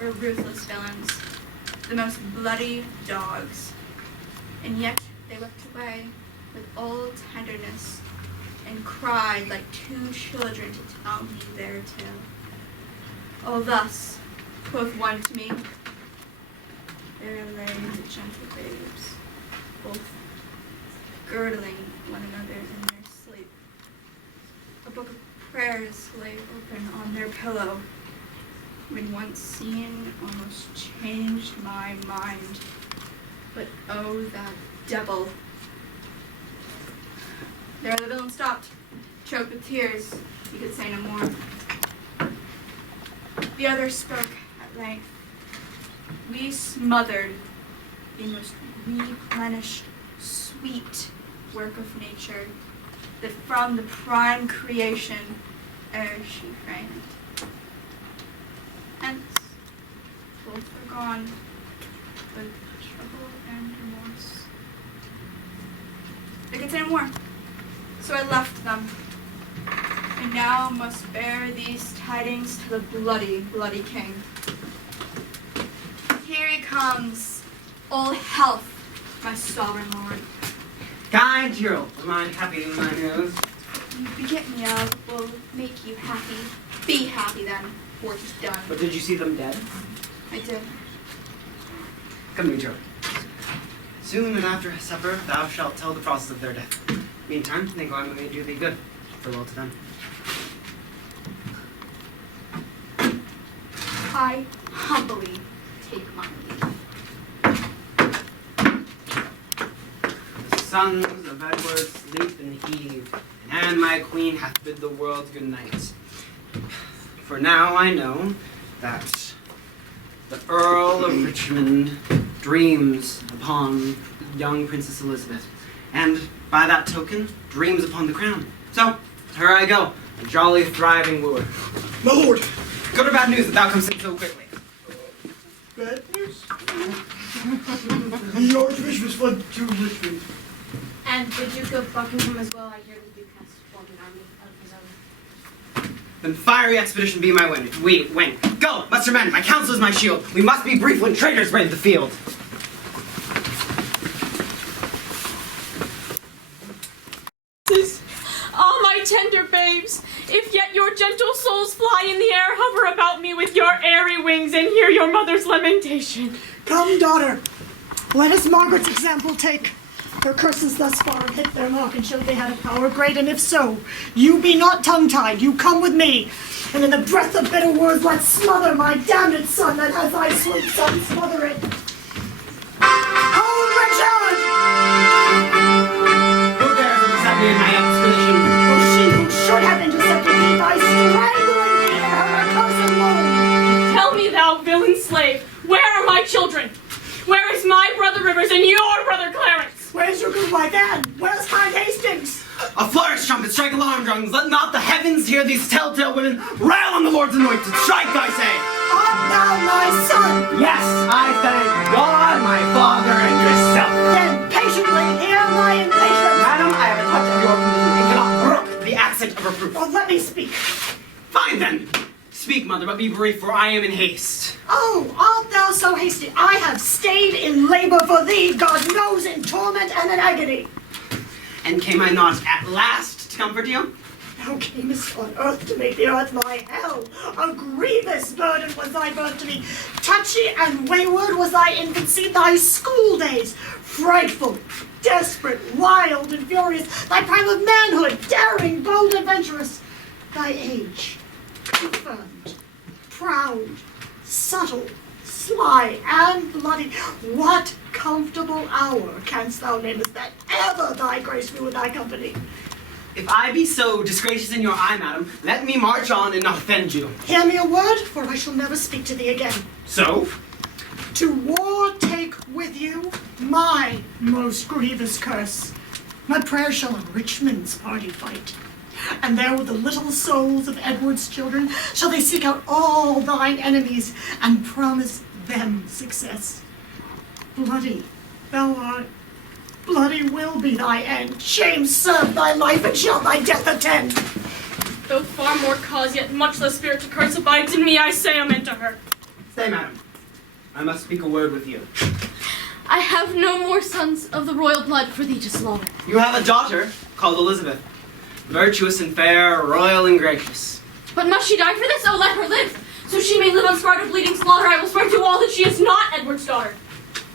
were ruthless villains, the most bloody dogs. And yet they looked away with old tenderness and cried like 2 children to tell me their tale. Oh, thus, quoth one to me, there lay the gentle babes, both girdling one another in their sleep. A book of prayers lay open on their pillow, when once seen almost changed my mind. But oh, that devil! There the villain stopped, choked with tears, he could say no more. The other spoke at length. We smothered the most replenished, sweet work of nature, that from the prime creation ere she framed. Hence, both are gone, with trouble and remorse. They could say no more. So I left them, and now must bear these tidings to the bloody, bloody king. Here he comes, all health, my sovereign lord. Kind hero, am I happy in my nose? You beget me of will make you happy. Be happy then, for it is done. But did you see them dead? I did. Come to me, Joe. Soon and after supper, thou shalt tell the process of their death. Meantime, think I may do thee good. Farewell to them. I humbly take my leave. The sons of Edward sleep and heave, and Anne my queen hath bid the world good night. For now I know that the Earl of Richmond dreams upon young Princess Elizabeth, and by that token, dreams upon the crown. So, here I go, a jolly, thriving wooer. My lord, Good or bad news that thou comest in so quickly? Bad news? The Archbishop has fled to Richmond. And the Duke of Buckingham as well. I hear the Duke has formed an army of his own. Then fiery expedition be my wing. Go, muster men, my counsel is my shield. We must be brief when traitors brave the field. Ah, my tender babes, if yet your gentle souls fly in the air, hover about me with your airy wings and hear your mother's lamentation. Come, daughter, let us Margaret's example take. Her curses thus far have hit their mark and showed they had a power great, and if so, you be not tongue-tied, you come with me, and in the breath of bitter words let's smother my damned son that has thy sweet son smother it. Hold Richard! Who dares intercept me in my expedition? For she who should have intercepted me by strangling me in her accursed womb. Tell me, thou villain slave, where are my children? Where is my brother Rivers and your brother Clarence? Where's your good wife Anne? Where's kind Hastings? A flourish, trumpet, strike alarm drums. Let not the heavens hear these telltale women rail on the Lord's anointed. Strike, I say! Art thou my son? Yes, I thank God, my Father, and yourself. Then patiently hear my impatience. Madam, I have a touch of your condition and cannot brook the accent of reproof. Oh, let me speak. Fine then. Speak, mother, but be brief, for I am in haste. Oh, art thou so hasty? I have stayed in labor for thee, God knows, in torment and in agony. And came I not at last to comfort you? Thou camest on earth to make the earth my hell. A grievous burden was thy birth to me. Touchy and wayward was thy infancy, thy school days. Frightful, desperate, wild, and furious. Thy prime of manhood, daring, bold, adventurous. Thy age, confirmed, proud, subtle, sly, and bloody. What comfortable hour canst thou namest that ever thy grace be with thy company? If I be so disgracious in your eye, madam, let me march on and not offend you. Hear me a word, for I shall never speak to thee again. So? To war take with you my most grievous curse. My prayer shall in Richmond's party fight. And there with the little souls of Edward's children shall they seek out all thine enemies and promise them success. Bloody thou art, bloody will be thy end. Shame serve thy life, and shall thy death attend. Though far more cause, yet much less spirit to curse abides in me, I say amen to her. Stay, madam. I must speak a word with you. I have no more sons of the royal blood for thee to slaughter. You have a daughter called Elizabeth, virtuous and fair, royal and gracious. But must she die for this? Oh, let her live. So she may live unscarred of bleeding slaughter. I will swear to all that she is not Edward's daughter.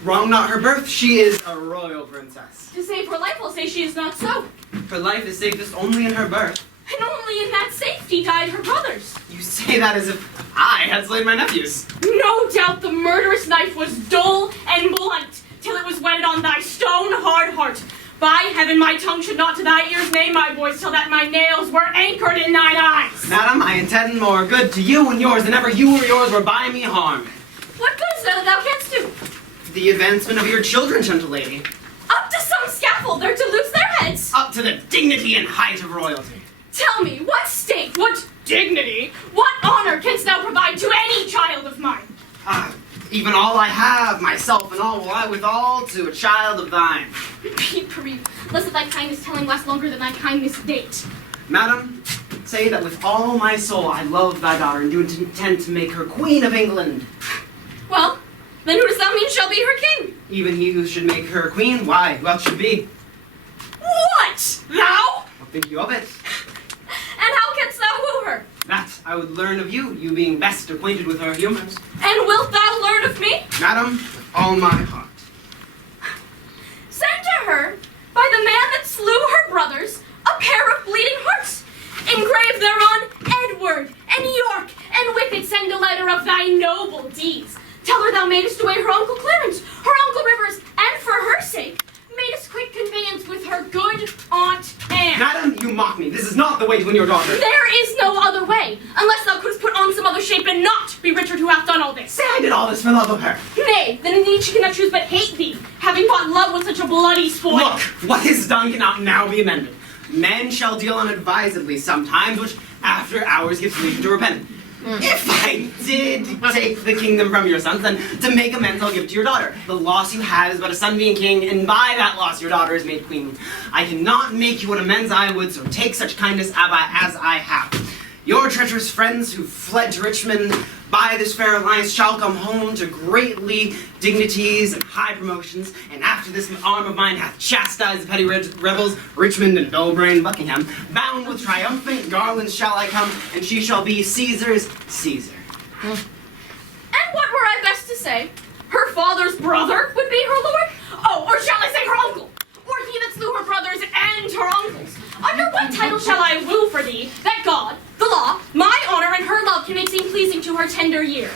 Wrong not her birth, she is a royal princess. To save her life, I'll say she is not so. Her life is safest only in her birth. And only in that safety died her brothers. You say that as if I had slain my nephews. No doubt the murderous knife was dull and blunt, till it was whetted on thy stone-hard heart. By heaven, my tongue should not to thy ears name my voice, till that my nails were anchored in thine eyes. Madam, I intend more good to you and yours than ever you or yours were by me harmed. What good is that thou canst do? The advancement of your children, gentle lady. Up to some scaffold, they're to lose their heads. Up to the dignity and height of royalty. Tell me, what state, what dignity, what honor canst thou provide to any child of mine? Even all I have, myself and all will I withal to a child of thine. Repeat, Peregrine, lest thy kindness telling last longer than thy kindness date. Madam, say that with all my soul I love thy daughter and do intend to make her Queen of England. Well, then who dost thou mean shall be her king? Even he who should make her queen, why, who else should be? What? Thou? What think you of it? And how canst thou woo her? That I would learn of you, you being best acquainted with her humours. And wilt thou learn of me? Madam, with all my heart. Send to her, by the man that slew her brothers, a pair of bleeding hearts. Engrave thereon Edward and York, and with it send a letter of thy noble deeds. Tell her thou madest away her uncle Clarence, her uncle Rivers, and for her sake, madest quick conveyance with her good Aunt Anne. Madam, you mock me. This is not the way to win your daughter. There is no other way, unless thou couldst put on some other shape and not be Richard who hath done all this. Say I did all this for love of her. Nay, then indeed she cannot choose but hate thee, having bought love with such a bloody spoil. Look, what is done cannot now be amended. Men shall deal unadvisedly sometimes, which after hours gives leisure to repent. If I did take the kingdom from your sons, then to make amends, I'll give it to your daughter. The loss you had is but a son being king, and by that loss your daughter is made queen. I cannot make you what amends I would, so take such kindness as I have. Your treacherous friends who fled to Richmond by this fair alliance shall come home to greatly dignities and high promotions, and after this arm of mine hath chastised the petty rebels, Richmond and Belbrain, Buckingham, bound with triumphant garlands shall I come, and she shall be Caesar's Caesar. And what were I best to say? Her father's brother would be her lord? Oh, or shall I say her uncle? Or he that slew her brothers and her uncles? Under what title shall I woo for thee, that God, the law, my honor, and her love can make seem pleasing to her tender years?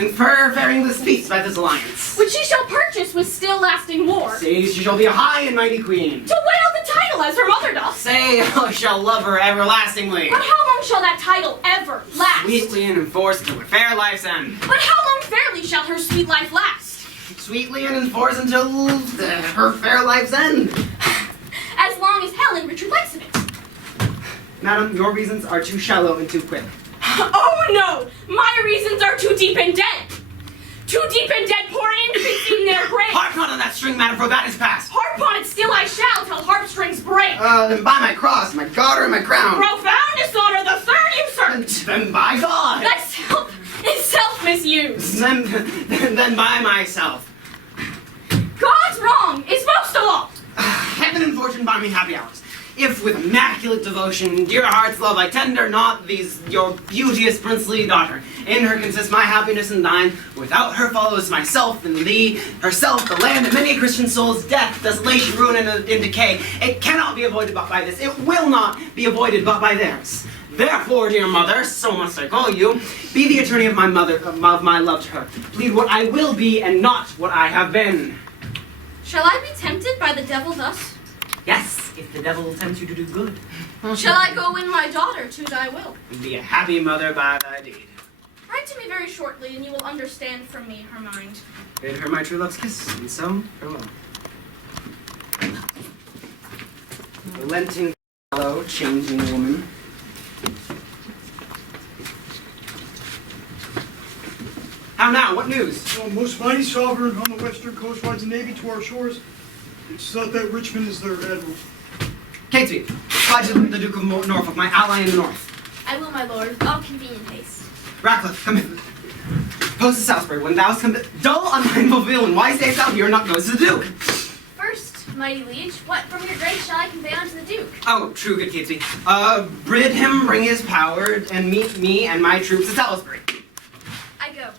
Infer faring this peace by this alliance. Which she shall purchase with still lasting war. Say she shall be a high and mighty queen. To wield the title as her mother doth. Say I shall love her everlastingly. But how long shall that title ever last? Sweetly and enforced till her fair life's end. But how long fairly shall her sweet life last? Sweetly and enforced until her fair life's end. As long as Helen Richard likes of it. Madam, your reasons are too shallow and too quick. Oh no! My reasons are too deep and dead! Too deep and dead, poor infants in their grave! Harp not on that string, madam, for that is past. Harp on it still I shall, till harpstrings break! Then by my cross, my garter, and my crown. Profound dishonor, the third usurp! Then by God! That self is self-misuse! Then by myself. God's wrong is most of all! Heaven and fortune buy me happy hours. If with immaculate devotion, dear heart's love, I tender not these your beauteous princely daughter. In her consists my happiness and thine. Without her follows myself and thee, herself, the land, and many Christian souls, death, desolation, ruin, and decay. It cannot be avoided but by this. It will not be avoided but by theirs. Therefore, dear mother, so must I call you, be the attorney of my mother, of my love to her. Plead what I will be and not what I have been. Shall I be tempted by the devil thus? Yes, if the devil tempts you to do good. Shall I go win my daughter to thy will? And be a happy mother by thy deed. Write to me very shortly, and you will understand from me her mind. Bid her my true love's kiss, and so farewell. Relenting fellow, changing woman. How now? What news? Oh, most mighty sovereign on the western coast rides a navy to our shores. It's thought that Richmond is their admiral. Catesby, fly to the Duke of Norfolk, my ally in the north. I will, my lord, with all convenient haste. Ratcliffe, come in. Post to Salisbury, when thou hast come dull, unmindful villain, why stayest thou here and not goest to the Duke? First, mighty liege, what from your grace shall I convey unto the Duke? Oh, true, good Catesby. Bid him bring his power and meet me and my troops at Salisbury. I go.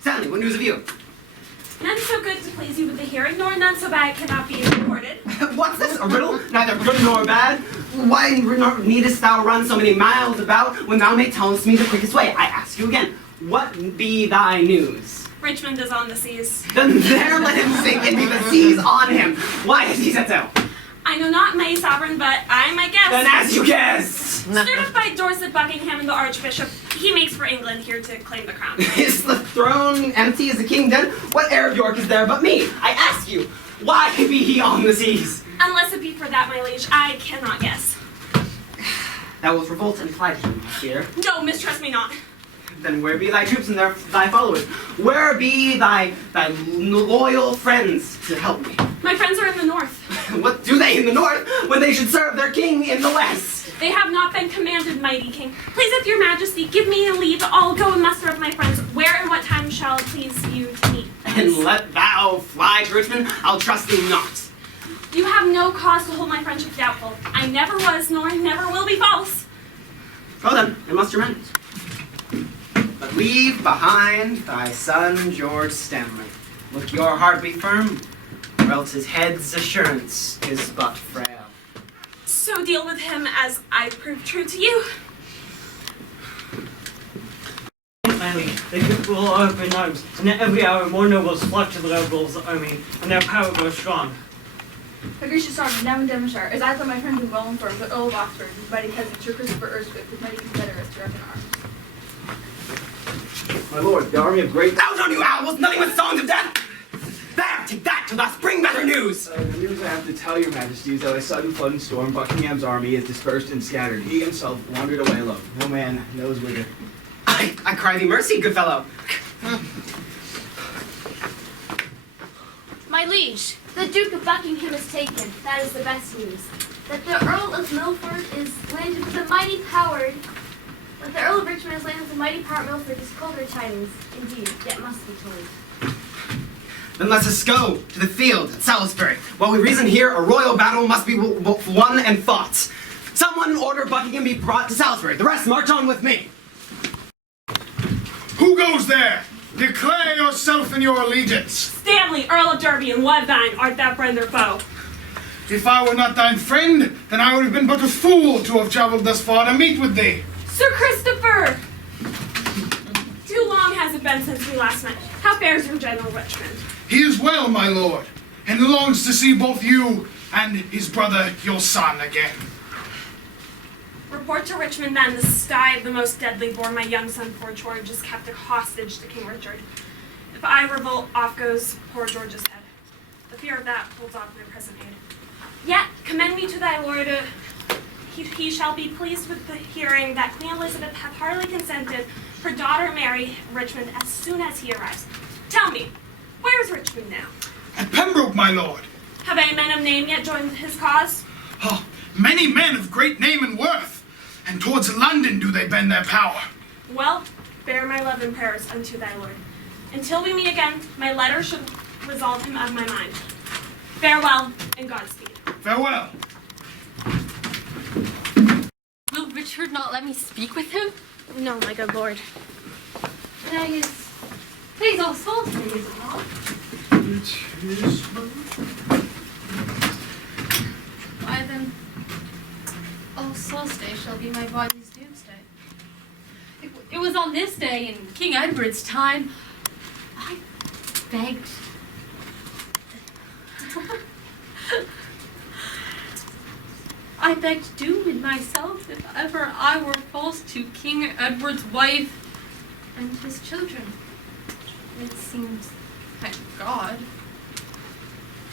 Stanley, what news of you? None so good to please you with the hearing, nor none so bad cannot be reported. What's this, a riddle? Neither good nor bad? Why needest thou run so many miles about when thou may tellest me the quickest way? I ask you again, what be thy news? Richmond is on the seas. Then there let him sink and be the seas on him. Why has he set sail? I know not, my sovereign, but I might guess. Then as you guessed! Stirred up by Dorset, Buckingham, and the Archbishop, he makes for England here to claim the crown. Is the throne empty? Is the king dead? What heir of York is there but me? I ask you, why be he on the seas? Unless it be for that, my liege, I cannot guess. Thou wilt revolt and fly to him, dear. No, mistrust me not. Then where be thy troops and thy followers? Where be thy loyal friends to help me? My friends are in the north. What do they in the north when they should serve their king in the west? They have not been commanded, mighty king. Pleaseth your majesty, give me a leave. I'll go and muster up my friends. Where and what time shall please you to meet? And let thou fly to Richmond, I'll trust thee not. You have no cause to hold my friendship doubtful. I never was, nor never will be false. Go then, and muster men. But leave behind thy son George Stanley. Look your heart be firm, or else his head's assurance is but frail. So deal with him as I prove true to you. Finally, the Duke will open arms, and every hour more nobles flock to the rebels' army, and their power grows strong. Her gracious sovereign, now in Devonshire, as I thought my friends were well informed, the Earl of Oxford, his mighty cousin, Sir Christopher Erswick, with mighty confederates, are up in arms. My lord, the army of great... Thou don't you owls, nothing but songs of death! There, take that till thou bring better news! The news I have to tell your majesty is that a sudden flood and storm, Buckingham's army is dispersed and scattered. He himself wandered away alone. No man knows whither. I I cry thee mercy, good fellow. My liege, the Duke of Buckingham is taken. That is the best news. That the Earl of Milford is landed with a mighty power. That the Earl of Richmond is landed with a mighty power at Milford is colder tidings, indeed, yet must be told. Then let us go to the field at Salisbury. While we reason here, a royal battle must be won and fought. Someone order Buckingham be brought to Salisbury. The rest march on with me. Who goes there? Declare yourself and your allegiance. Stanley, Earl of Derby, and what thine? Art thou friend or foe? If I were not thine friend, then I would have been but a fool to have travelled thus far to meet with thee. Sir Christopher! Too long has it been since we last met. How fares your General Richmond? He is well, my lord, and longs to see both you and his brother, your son, again. Report to Richmond then, the sty of the most deadly bore my young son, poor George, is kept a hostage to King Richard. If I revolt, off goes poor George's head. The fear of that holds off my present aid. Yet, commend me to thy lord, he shall be pleased with the hearing that Queen Elizabeth hath heartily consented her daughter marry Richmond as soon as he arrives. Tell me, where is Richmond now? At Pembroke, my lord. Have any men of name yet joined his cause? Oh, many men of great name and worth, and towards London do they bend their power. Well, bear my love and prayers unto thy lord. Until we meet again, my letter should resolve him of my mind. Farewell, and Godspeed. Farewell. Will Richard not let me speak with him? No, my good lord. That is all Salisbury, is it not? It is. Why then, all Souls Day shall be my body's doomsday. It was on this day in King Edward's time, I begged. I begged doom in myself if ever I were false to King Edward's wife and his children. It seems that God,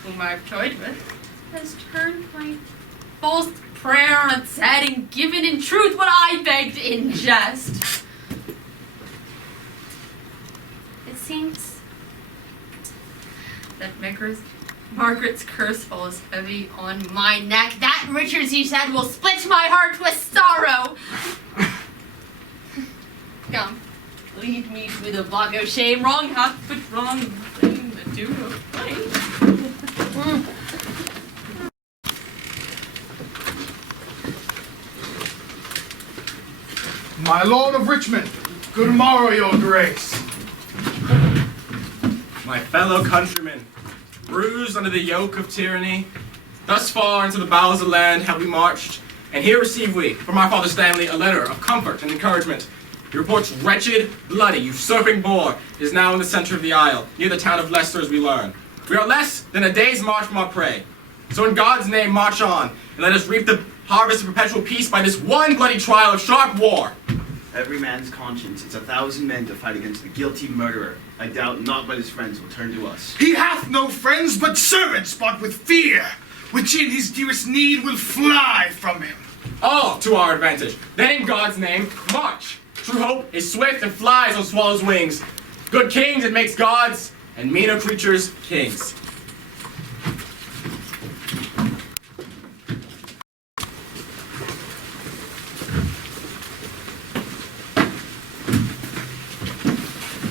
whom I've toyed with, has turned my false prayer on its head and given in truth what I begged in jest. It seems that Margaret's curse falls heavy on my neck. That Richard, he said, will split my heart with sorrow. Come, lead me to the block of shame. Wrong hath but wrong, blame the do no blame. My lord of Richmond, good morrow, your grace. My fellow countrymen, bruised under the yoke of tyranny, thus far into the bowels of the land have we marched, and here receive we, from our father Stanley, a letter of comfort and encouragement. He reports wretched, bloody, usurping Boar is now in the center of the isle, near the town of Leicester, as we learn. We are less than a day's march from our prey. So in God's name, march on, and let us reap the harvest of perpetual peace by this one bloody trial of sharp war. Every man's conscience. It's 1,000 men to fight against the guilty murderer. I doubt not but his friends will turn to us. He hath no friends but servants bought with fear, which in his dearest need will fly from him. All to our advantage. Then in God's name, march. True hope is swift and flies on swallows' wings. Good kings it makes gods, and meaner creatures kings.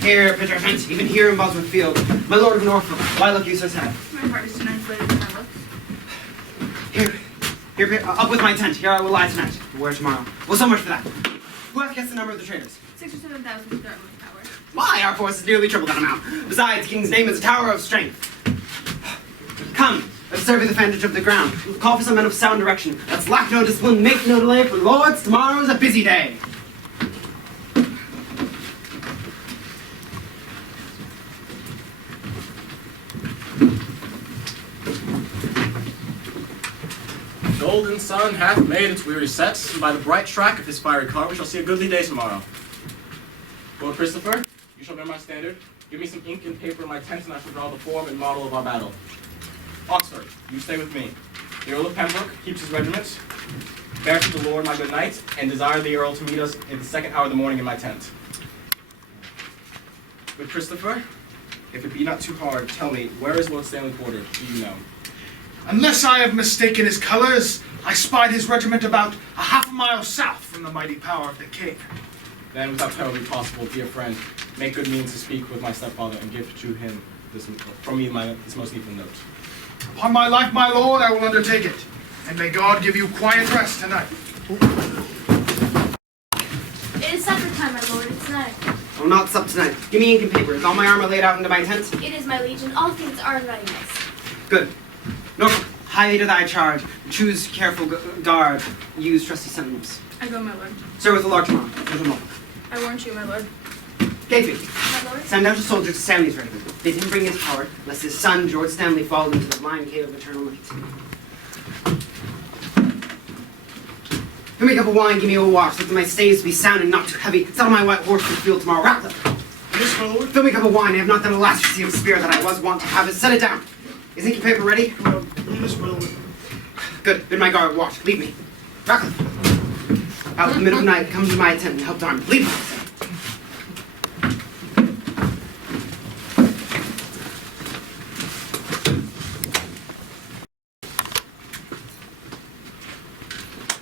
Here, Pitcher Hent, even here in Bosworth Field, my lord of Norfolk, why look you so sad? My heart is tonight inflated with my looks. Here, up with my tent. Here I will lie tonight. Where tomorrow? Well, so much for that. Who hath guessed the number of the traitors? 6 or 7,000 with their own power. Why, our force is nearly triple that amount. Besides, king's name is a tower of strength. Come, let's survey the advantage of the ground. Call for some men of sound direction. Let's lack no discipline, make no delay, for lords, tomorrow's a busy day. Golden sun hath made its weary set, and by the bright track of his fiery car we shall see a goodly day tomorrow. Lord Christopher, you shall bear my standard. Give me some ink and paper in my tent, and I shall draw the form and model of our battle. Oxford, you stay with me. The Earl of Pembroke keeps his regiment. Bear to the Lord my good knight, and desire the Earl to meet us in the second hour of the morning in my tent. But Christopher, if it be not too hard, tell me, where is Lord Stanley quartered? Do you know? Unless I have mistaken his colors, I spied his regiment about a half a mile south from the mighty power of the king. Then, without penalty possible, dear friend, make good means to speak with my stepfather and give to him this most needful note. Upon my life, my lord, I will undertake it. And may God give you quiet rest tonight. It is supper time, my lord. It's night. I will not sup tonight. Give me ink and paper. Is all my armor laid out into my tent? It is, my liege, and all things are in readiness. Good. Norfolk, highly to thy charge. Choose careful guard. Use trusty sentinels. I go, my lord. Sir with the large tomorrow. Little Norfolk. I warrant you, my lord. Gately, My lord? send out a soldier to Stanley's regiment. Bid him bring his power, lest his son, George Stanley, fall into the blind cave of eternal night. Give me a cup of wine, give me a watch. Let my stays be sound and not too heavy. Saddle my white horse for the field tomorrow. Ratcliffe. Yes, my lord. Fill me a cup of wine. I have not that elasticity of spirit that I was wont to have. It. Set it down. Is ink and paper ready? Yes, my lord. Good. Bid my guard watch. Leave me. Ratcliffe. Out in the middle of the night, come to my tent and help to arm. Leave me.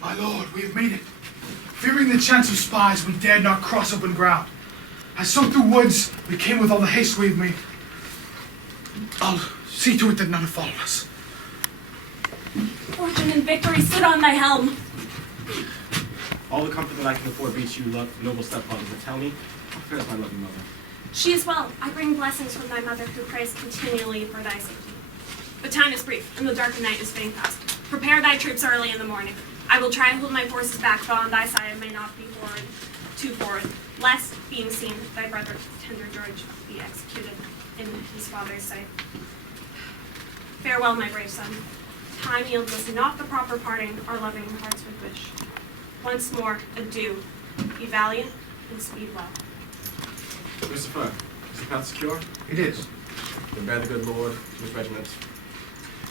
My lord, we have made it. Fearing the chance of spies, we dared not cross open ground. As so through woods, we came with all the haste we have made. I'll see to it that none follow us. Fortune and victory sit on thy helm. All the comfort that I can afford beats you, noble stepfather, but tell me, how fares my loving mother? She is well. I bring blessings from thy mother who prays continually for thy safety. But time is brief, and the dark night is fading fast. Prepare thy troops early in the morning. I will try and hold my forces back, though on thy side I may not be too forward, lest, being seen, thy brother, tender George, be executed in his father's sight. Farewell, my brave son. Time yields us not the proper parting our loving hearts would wish. Once more, adieu. Be valiant and speed well. Christopher, is the path secure? It is. Then bear the good Lord to his regiment.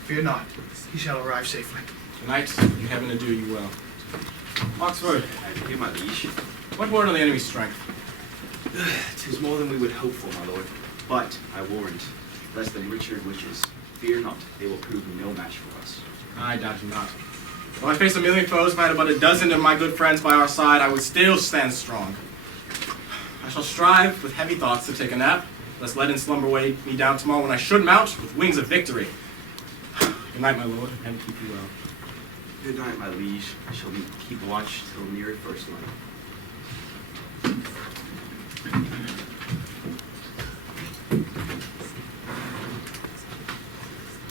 Fear not. He shall arrive safely. Tonight, you heaven to do you well. Oxford, Here, my liege. what word on the enemy's strength? 'Tis more than we would hope for, my lord. But I warrant, less than Richard wishes, fear not, they will prove no match for us. I doubt you not. Though I face a million foes, if I had but a dozen of my good friends by our side, I would still stand strong. I shall strive with heavy thoughts to take a nap, lest leaden slumber weigh me down tomorrow when I should mount with wings of victory. Good night, my lord, and keep you well. Good night, my liege. I shall keep watch till near first light.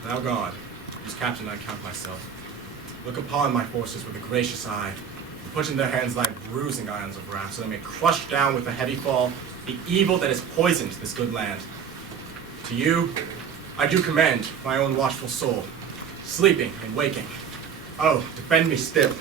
Thou God, whose captain I count myself, look upon my forces with a gracious eye, and put in their hands thy bruising irons of wrath, so they may crush down with a heavy fall the evil that has poisoned this good land. To you, I do commend my own watchful soul, sleeping and waking. Oh, defend me still.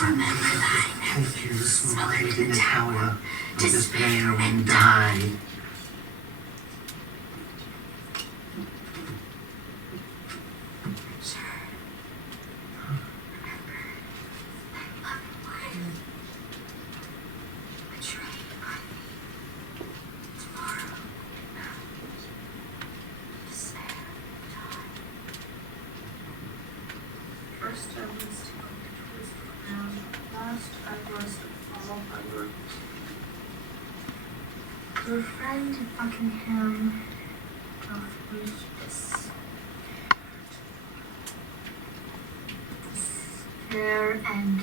Remember thine nephews smothered in the tower, despair when died. First I was to go towards the ground, last I was to follow by your Your friend Buckingham doth wish this. Despair and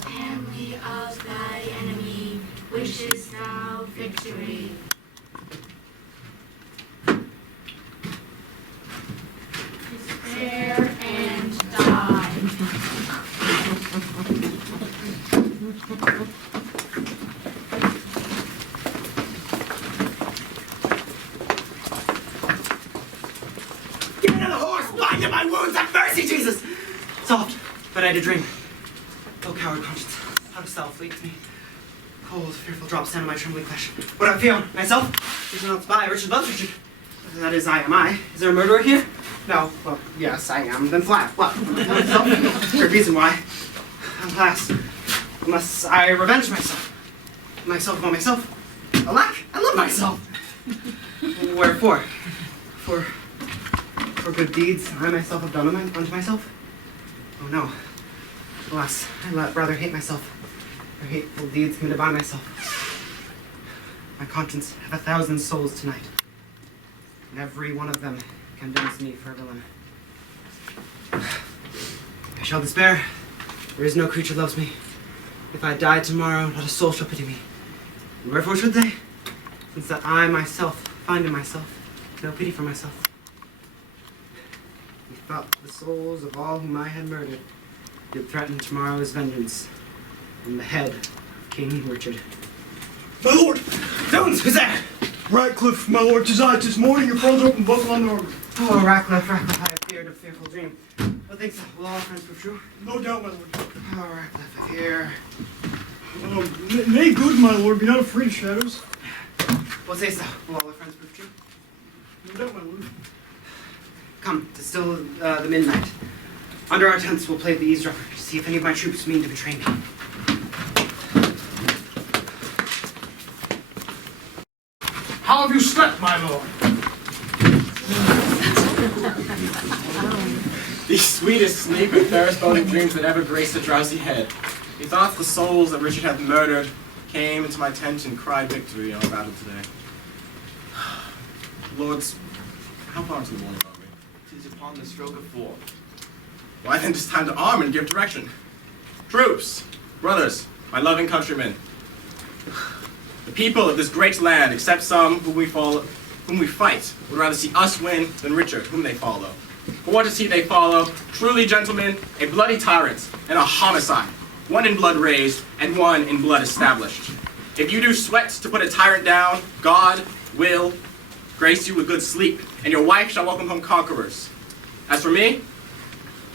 family of thy enemy wishes thou victory. Despair and die. Get into the horse! Bind up my wounds! Have mercy, Jesus! Soft, but I did dream. Oh, coward conscience, how dost thou afflict me? Cold, fearful drops down on my trembling flesh. What do I feel? Myself? There's no spy. Richard loves Richard. That is, I am I. Is there a murderer here? No. Well, yes, I am. Then flat. What? Myself? Great reason why. Alas, unless I revenge myself. Myself upon myself. Alack, I love myself. Wherefore? For good deeds I myself have done unto myself? Oh no. Alas, I rather hate myself, for hateful deeds committed by myself. My conscience hath 1,000 souls tonight, and every one of them condemns me for a villain. I shall despair. There is no creature loves me. If I die tomorrow, not a soul shall pity me. And wherefore should they? Since that I myself find in myself no pity for myself. Methought the souls of all whom I had murdered did threaten tomorrow's vengeance on the head of King Richard. My lord! Jones, who's there? Ratcliffe, my lord, 'tis I. 'Tis morning, your friends open buckle on the armor. Oh, Ratcliffe, I have feared a fearful dream. What thinks thou? Will all our friends prove true? No doubt, my lord. Oh, Ratcliffe, I fear. Nay, good, my lord, be not afraid of shadows. What sayst thou? Will all our friends prove true? No doubt, my lord. Come, 'tis still the midnight. Under our tents we'll play the eavesdropper to see if any of my troops mean to betray me. How have you slept, my lord? The sweetest sleep and fairest boding dreams that ever graced a drowsy head. Methought the souls that Richard hath murdered came into my tent and cried victory in our battle today. Lords, how far into the morning are we? 'Tis upon the stroke of 4. Why then 'tis time to arm and give direction. Troops, brothers, my loving countrymen. The people of this great land, except some whom we fight, would rather see us win than Richard, whom they follow. For what is he they follow? Truly, gentlemen, a bloody tyrant and a homicide. One in blood raised and one in blood established. If you do sweat to put a tyrant down, God will grace you with good sleep, and your wife shall welcome home conquerors. As for me,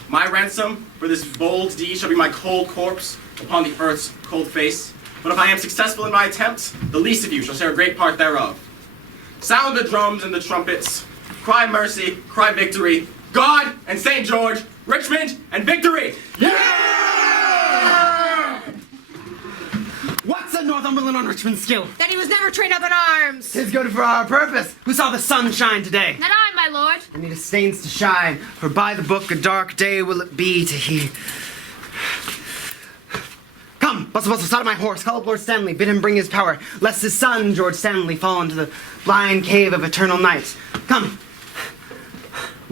my ransom for this bold deed shall be my cold corpse upon the earth's cold face. But if I am successful in my attempt, the least of you shall share a great part thereof. Sound the drums and the trumpets. Cry mercy, cry victory. God and St. George, Richmond and victory! Yeah! What's a Northumberland on Richmond's skill? That he was never trained up in arms. 'Tis good for our purpose. Who saw the sun shine today? Not I, my lord. And he disdains to shine, for by the book a dark day will it be to he. Come, bustle, bustle, start my horse, call up Lord Stanley, bid him bring his power, lest his son, George Stanley, fall into the blind cave of eternal night. Come.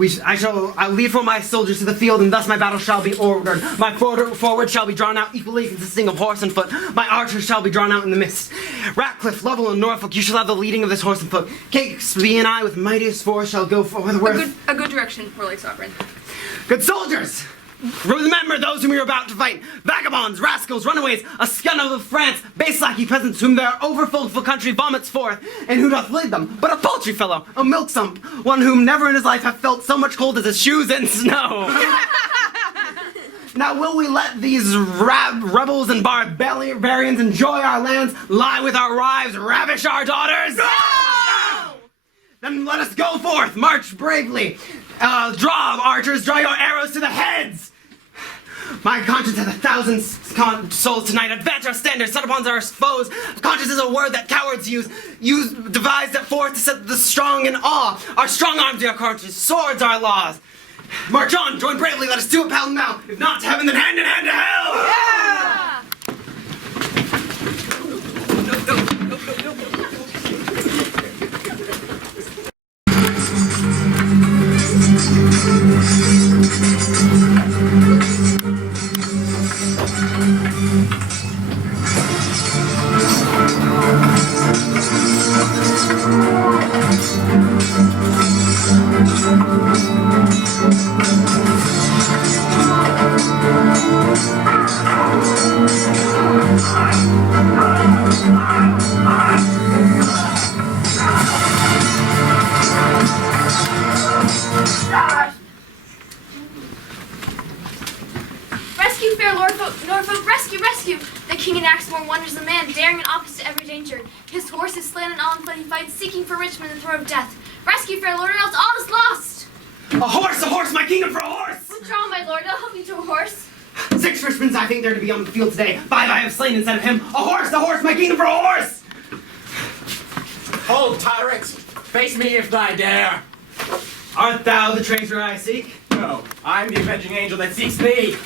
I'll lead for my soldiers to the field, and thus my battle shall be ordered. My forward shall be drawn out equally, consisting of horse and foot. My archers shall be drawn out in the mist. Ratcliffe, Lovell, and Norfolk, you shall have the leading of this horse and foot. Catesby and I, with mightiest force, shall go for the worth. A good direction, Worthy Sovereign. Good soldiers! Remember those whom you're about to fight. Vagabonds, rascals, runaways, a scum of France, base lackey peasants whom their overfull country vomits forth, and who doth lead them? But a paltry fellow, a milksump, one whom never in his life hath felt so much cold as his shoes in snow. Now will we let these rebels and barbarians enjoy our lands, lie with our wives, ravish our daughters? No! Then let us go forth, march bravely. Draw, archers, draw your arrows to the heads. My conscience hath 1,000 souls tonight. Advance our standards, set upon our foes. Conscience is a word that cowards use. Devised it forth to set the strong in awe. Our strong arms are our conscience, swords our laws. March on, join bravely, let us do it pell mell. If not to heaven, then hand in hand to hell! Yeah! Rescue, fair Norfolk, rescue, rescue! The king enacts more wonders than man, daring and opposite to every danger. His horse is slain in all in bloody fights, seeking for Richmond the throat of death. Rescue, fair lord, or else all is lost! A horse, my kingdom for a horse! Withdraw, my lord, I'll help you to a horse. 6 Richmonds I think there to be on the field today. 5 I have slain instead of him. A horse, my kingdom for a horse! Hold, tyrant! Face me if thy dare! Art thou the traitor I seek? No, I'm the avenging angel that seeks thee!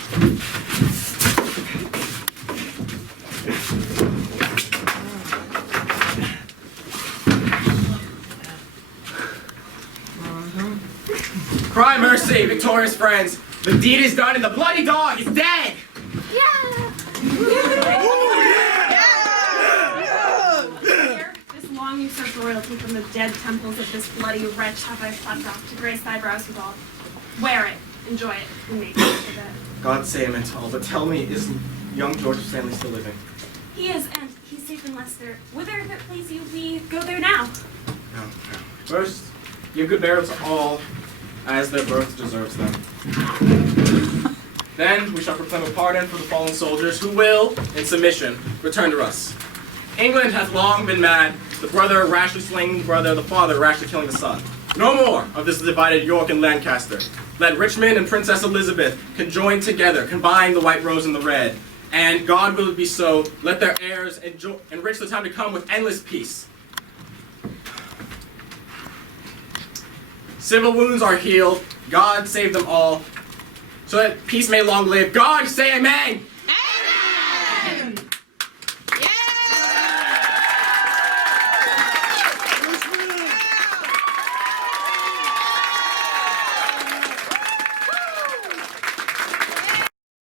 Cry mercy, victorious friends! The deed is done and the bloody dog is dead! This long usurped royalty from the dead temples of this bloody wretch have I plucked off to grace thy brows withal. Wear it, enjoy it, and make it for bed. God save him and all, but tell me, is young George of Stanley still living? He is, and he's safe in Leicester. Whither, if it please you, we go there now. No. First, give good burial to all, as their birth deserves them. Then we shall proclaim a pardon for the fallen soldiers who will, in submission, return to us. England hath long been mad, the brother rashly slaying the brother, the father rashly killing the son. No more of this divided York and Lancaster. Let Richmond and Princess Elizabeth conjoin together, combine the white rose and the red. And God will it be so, let their heirs enrich the time to come with endless peace. Civil wounds are healed, God save them all, so that peace may long live. God say amen!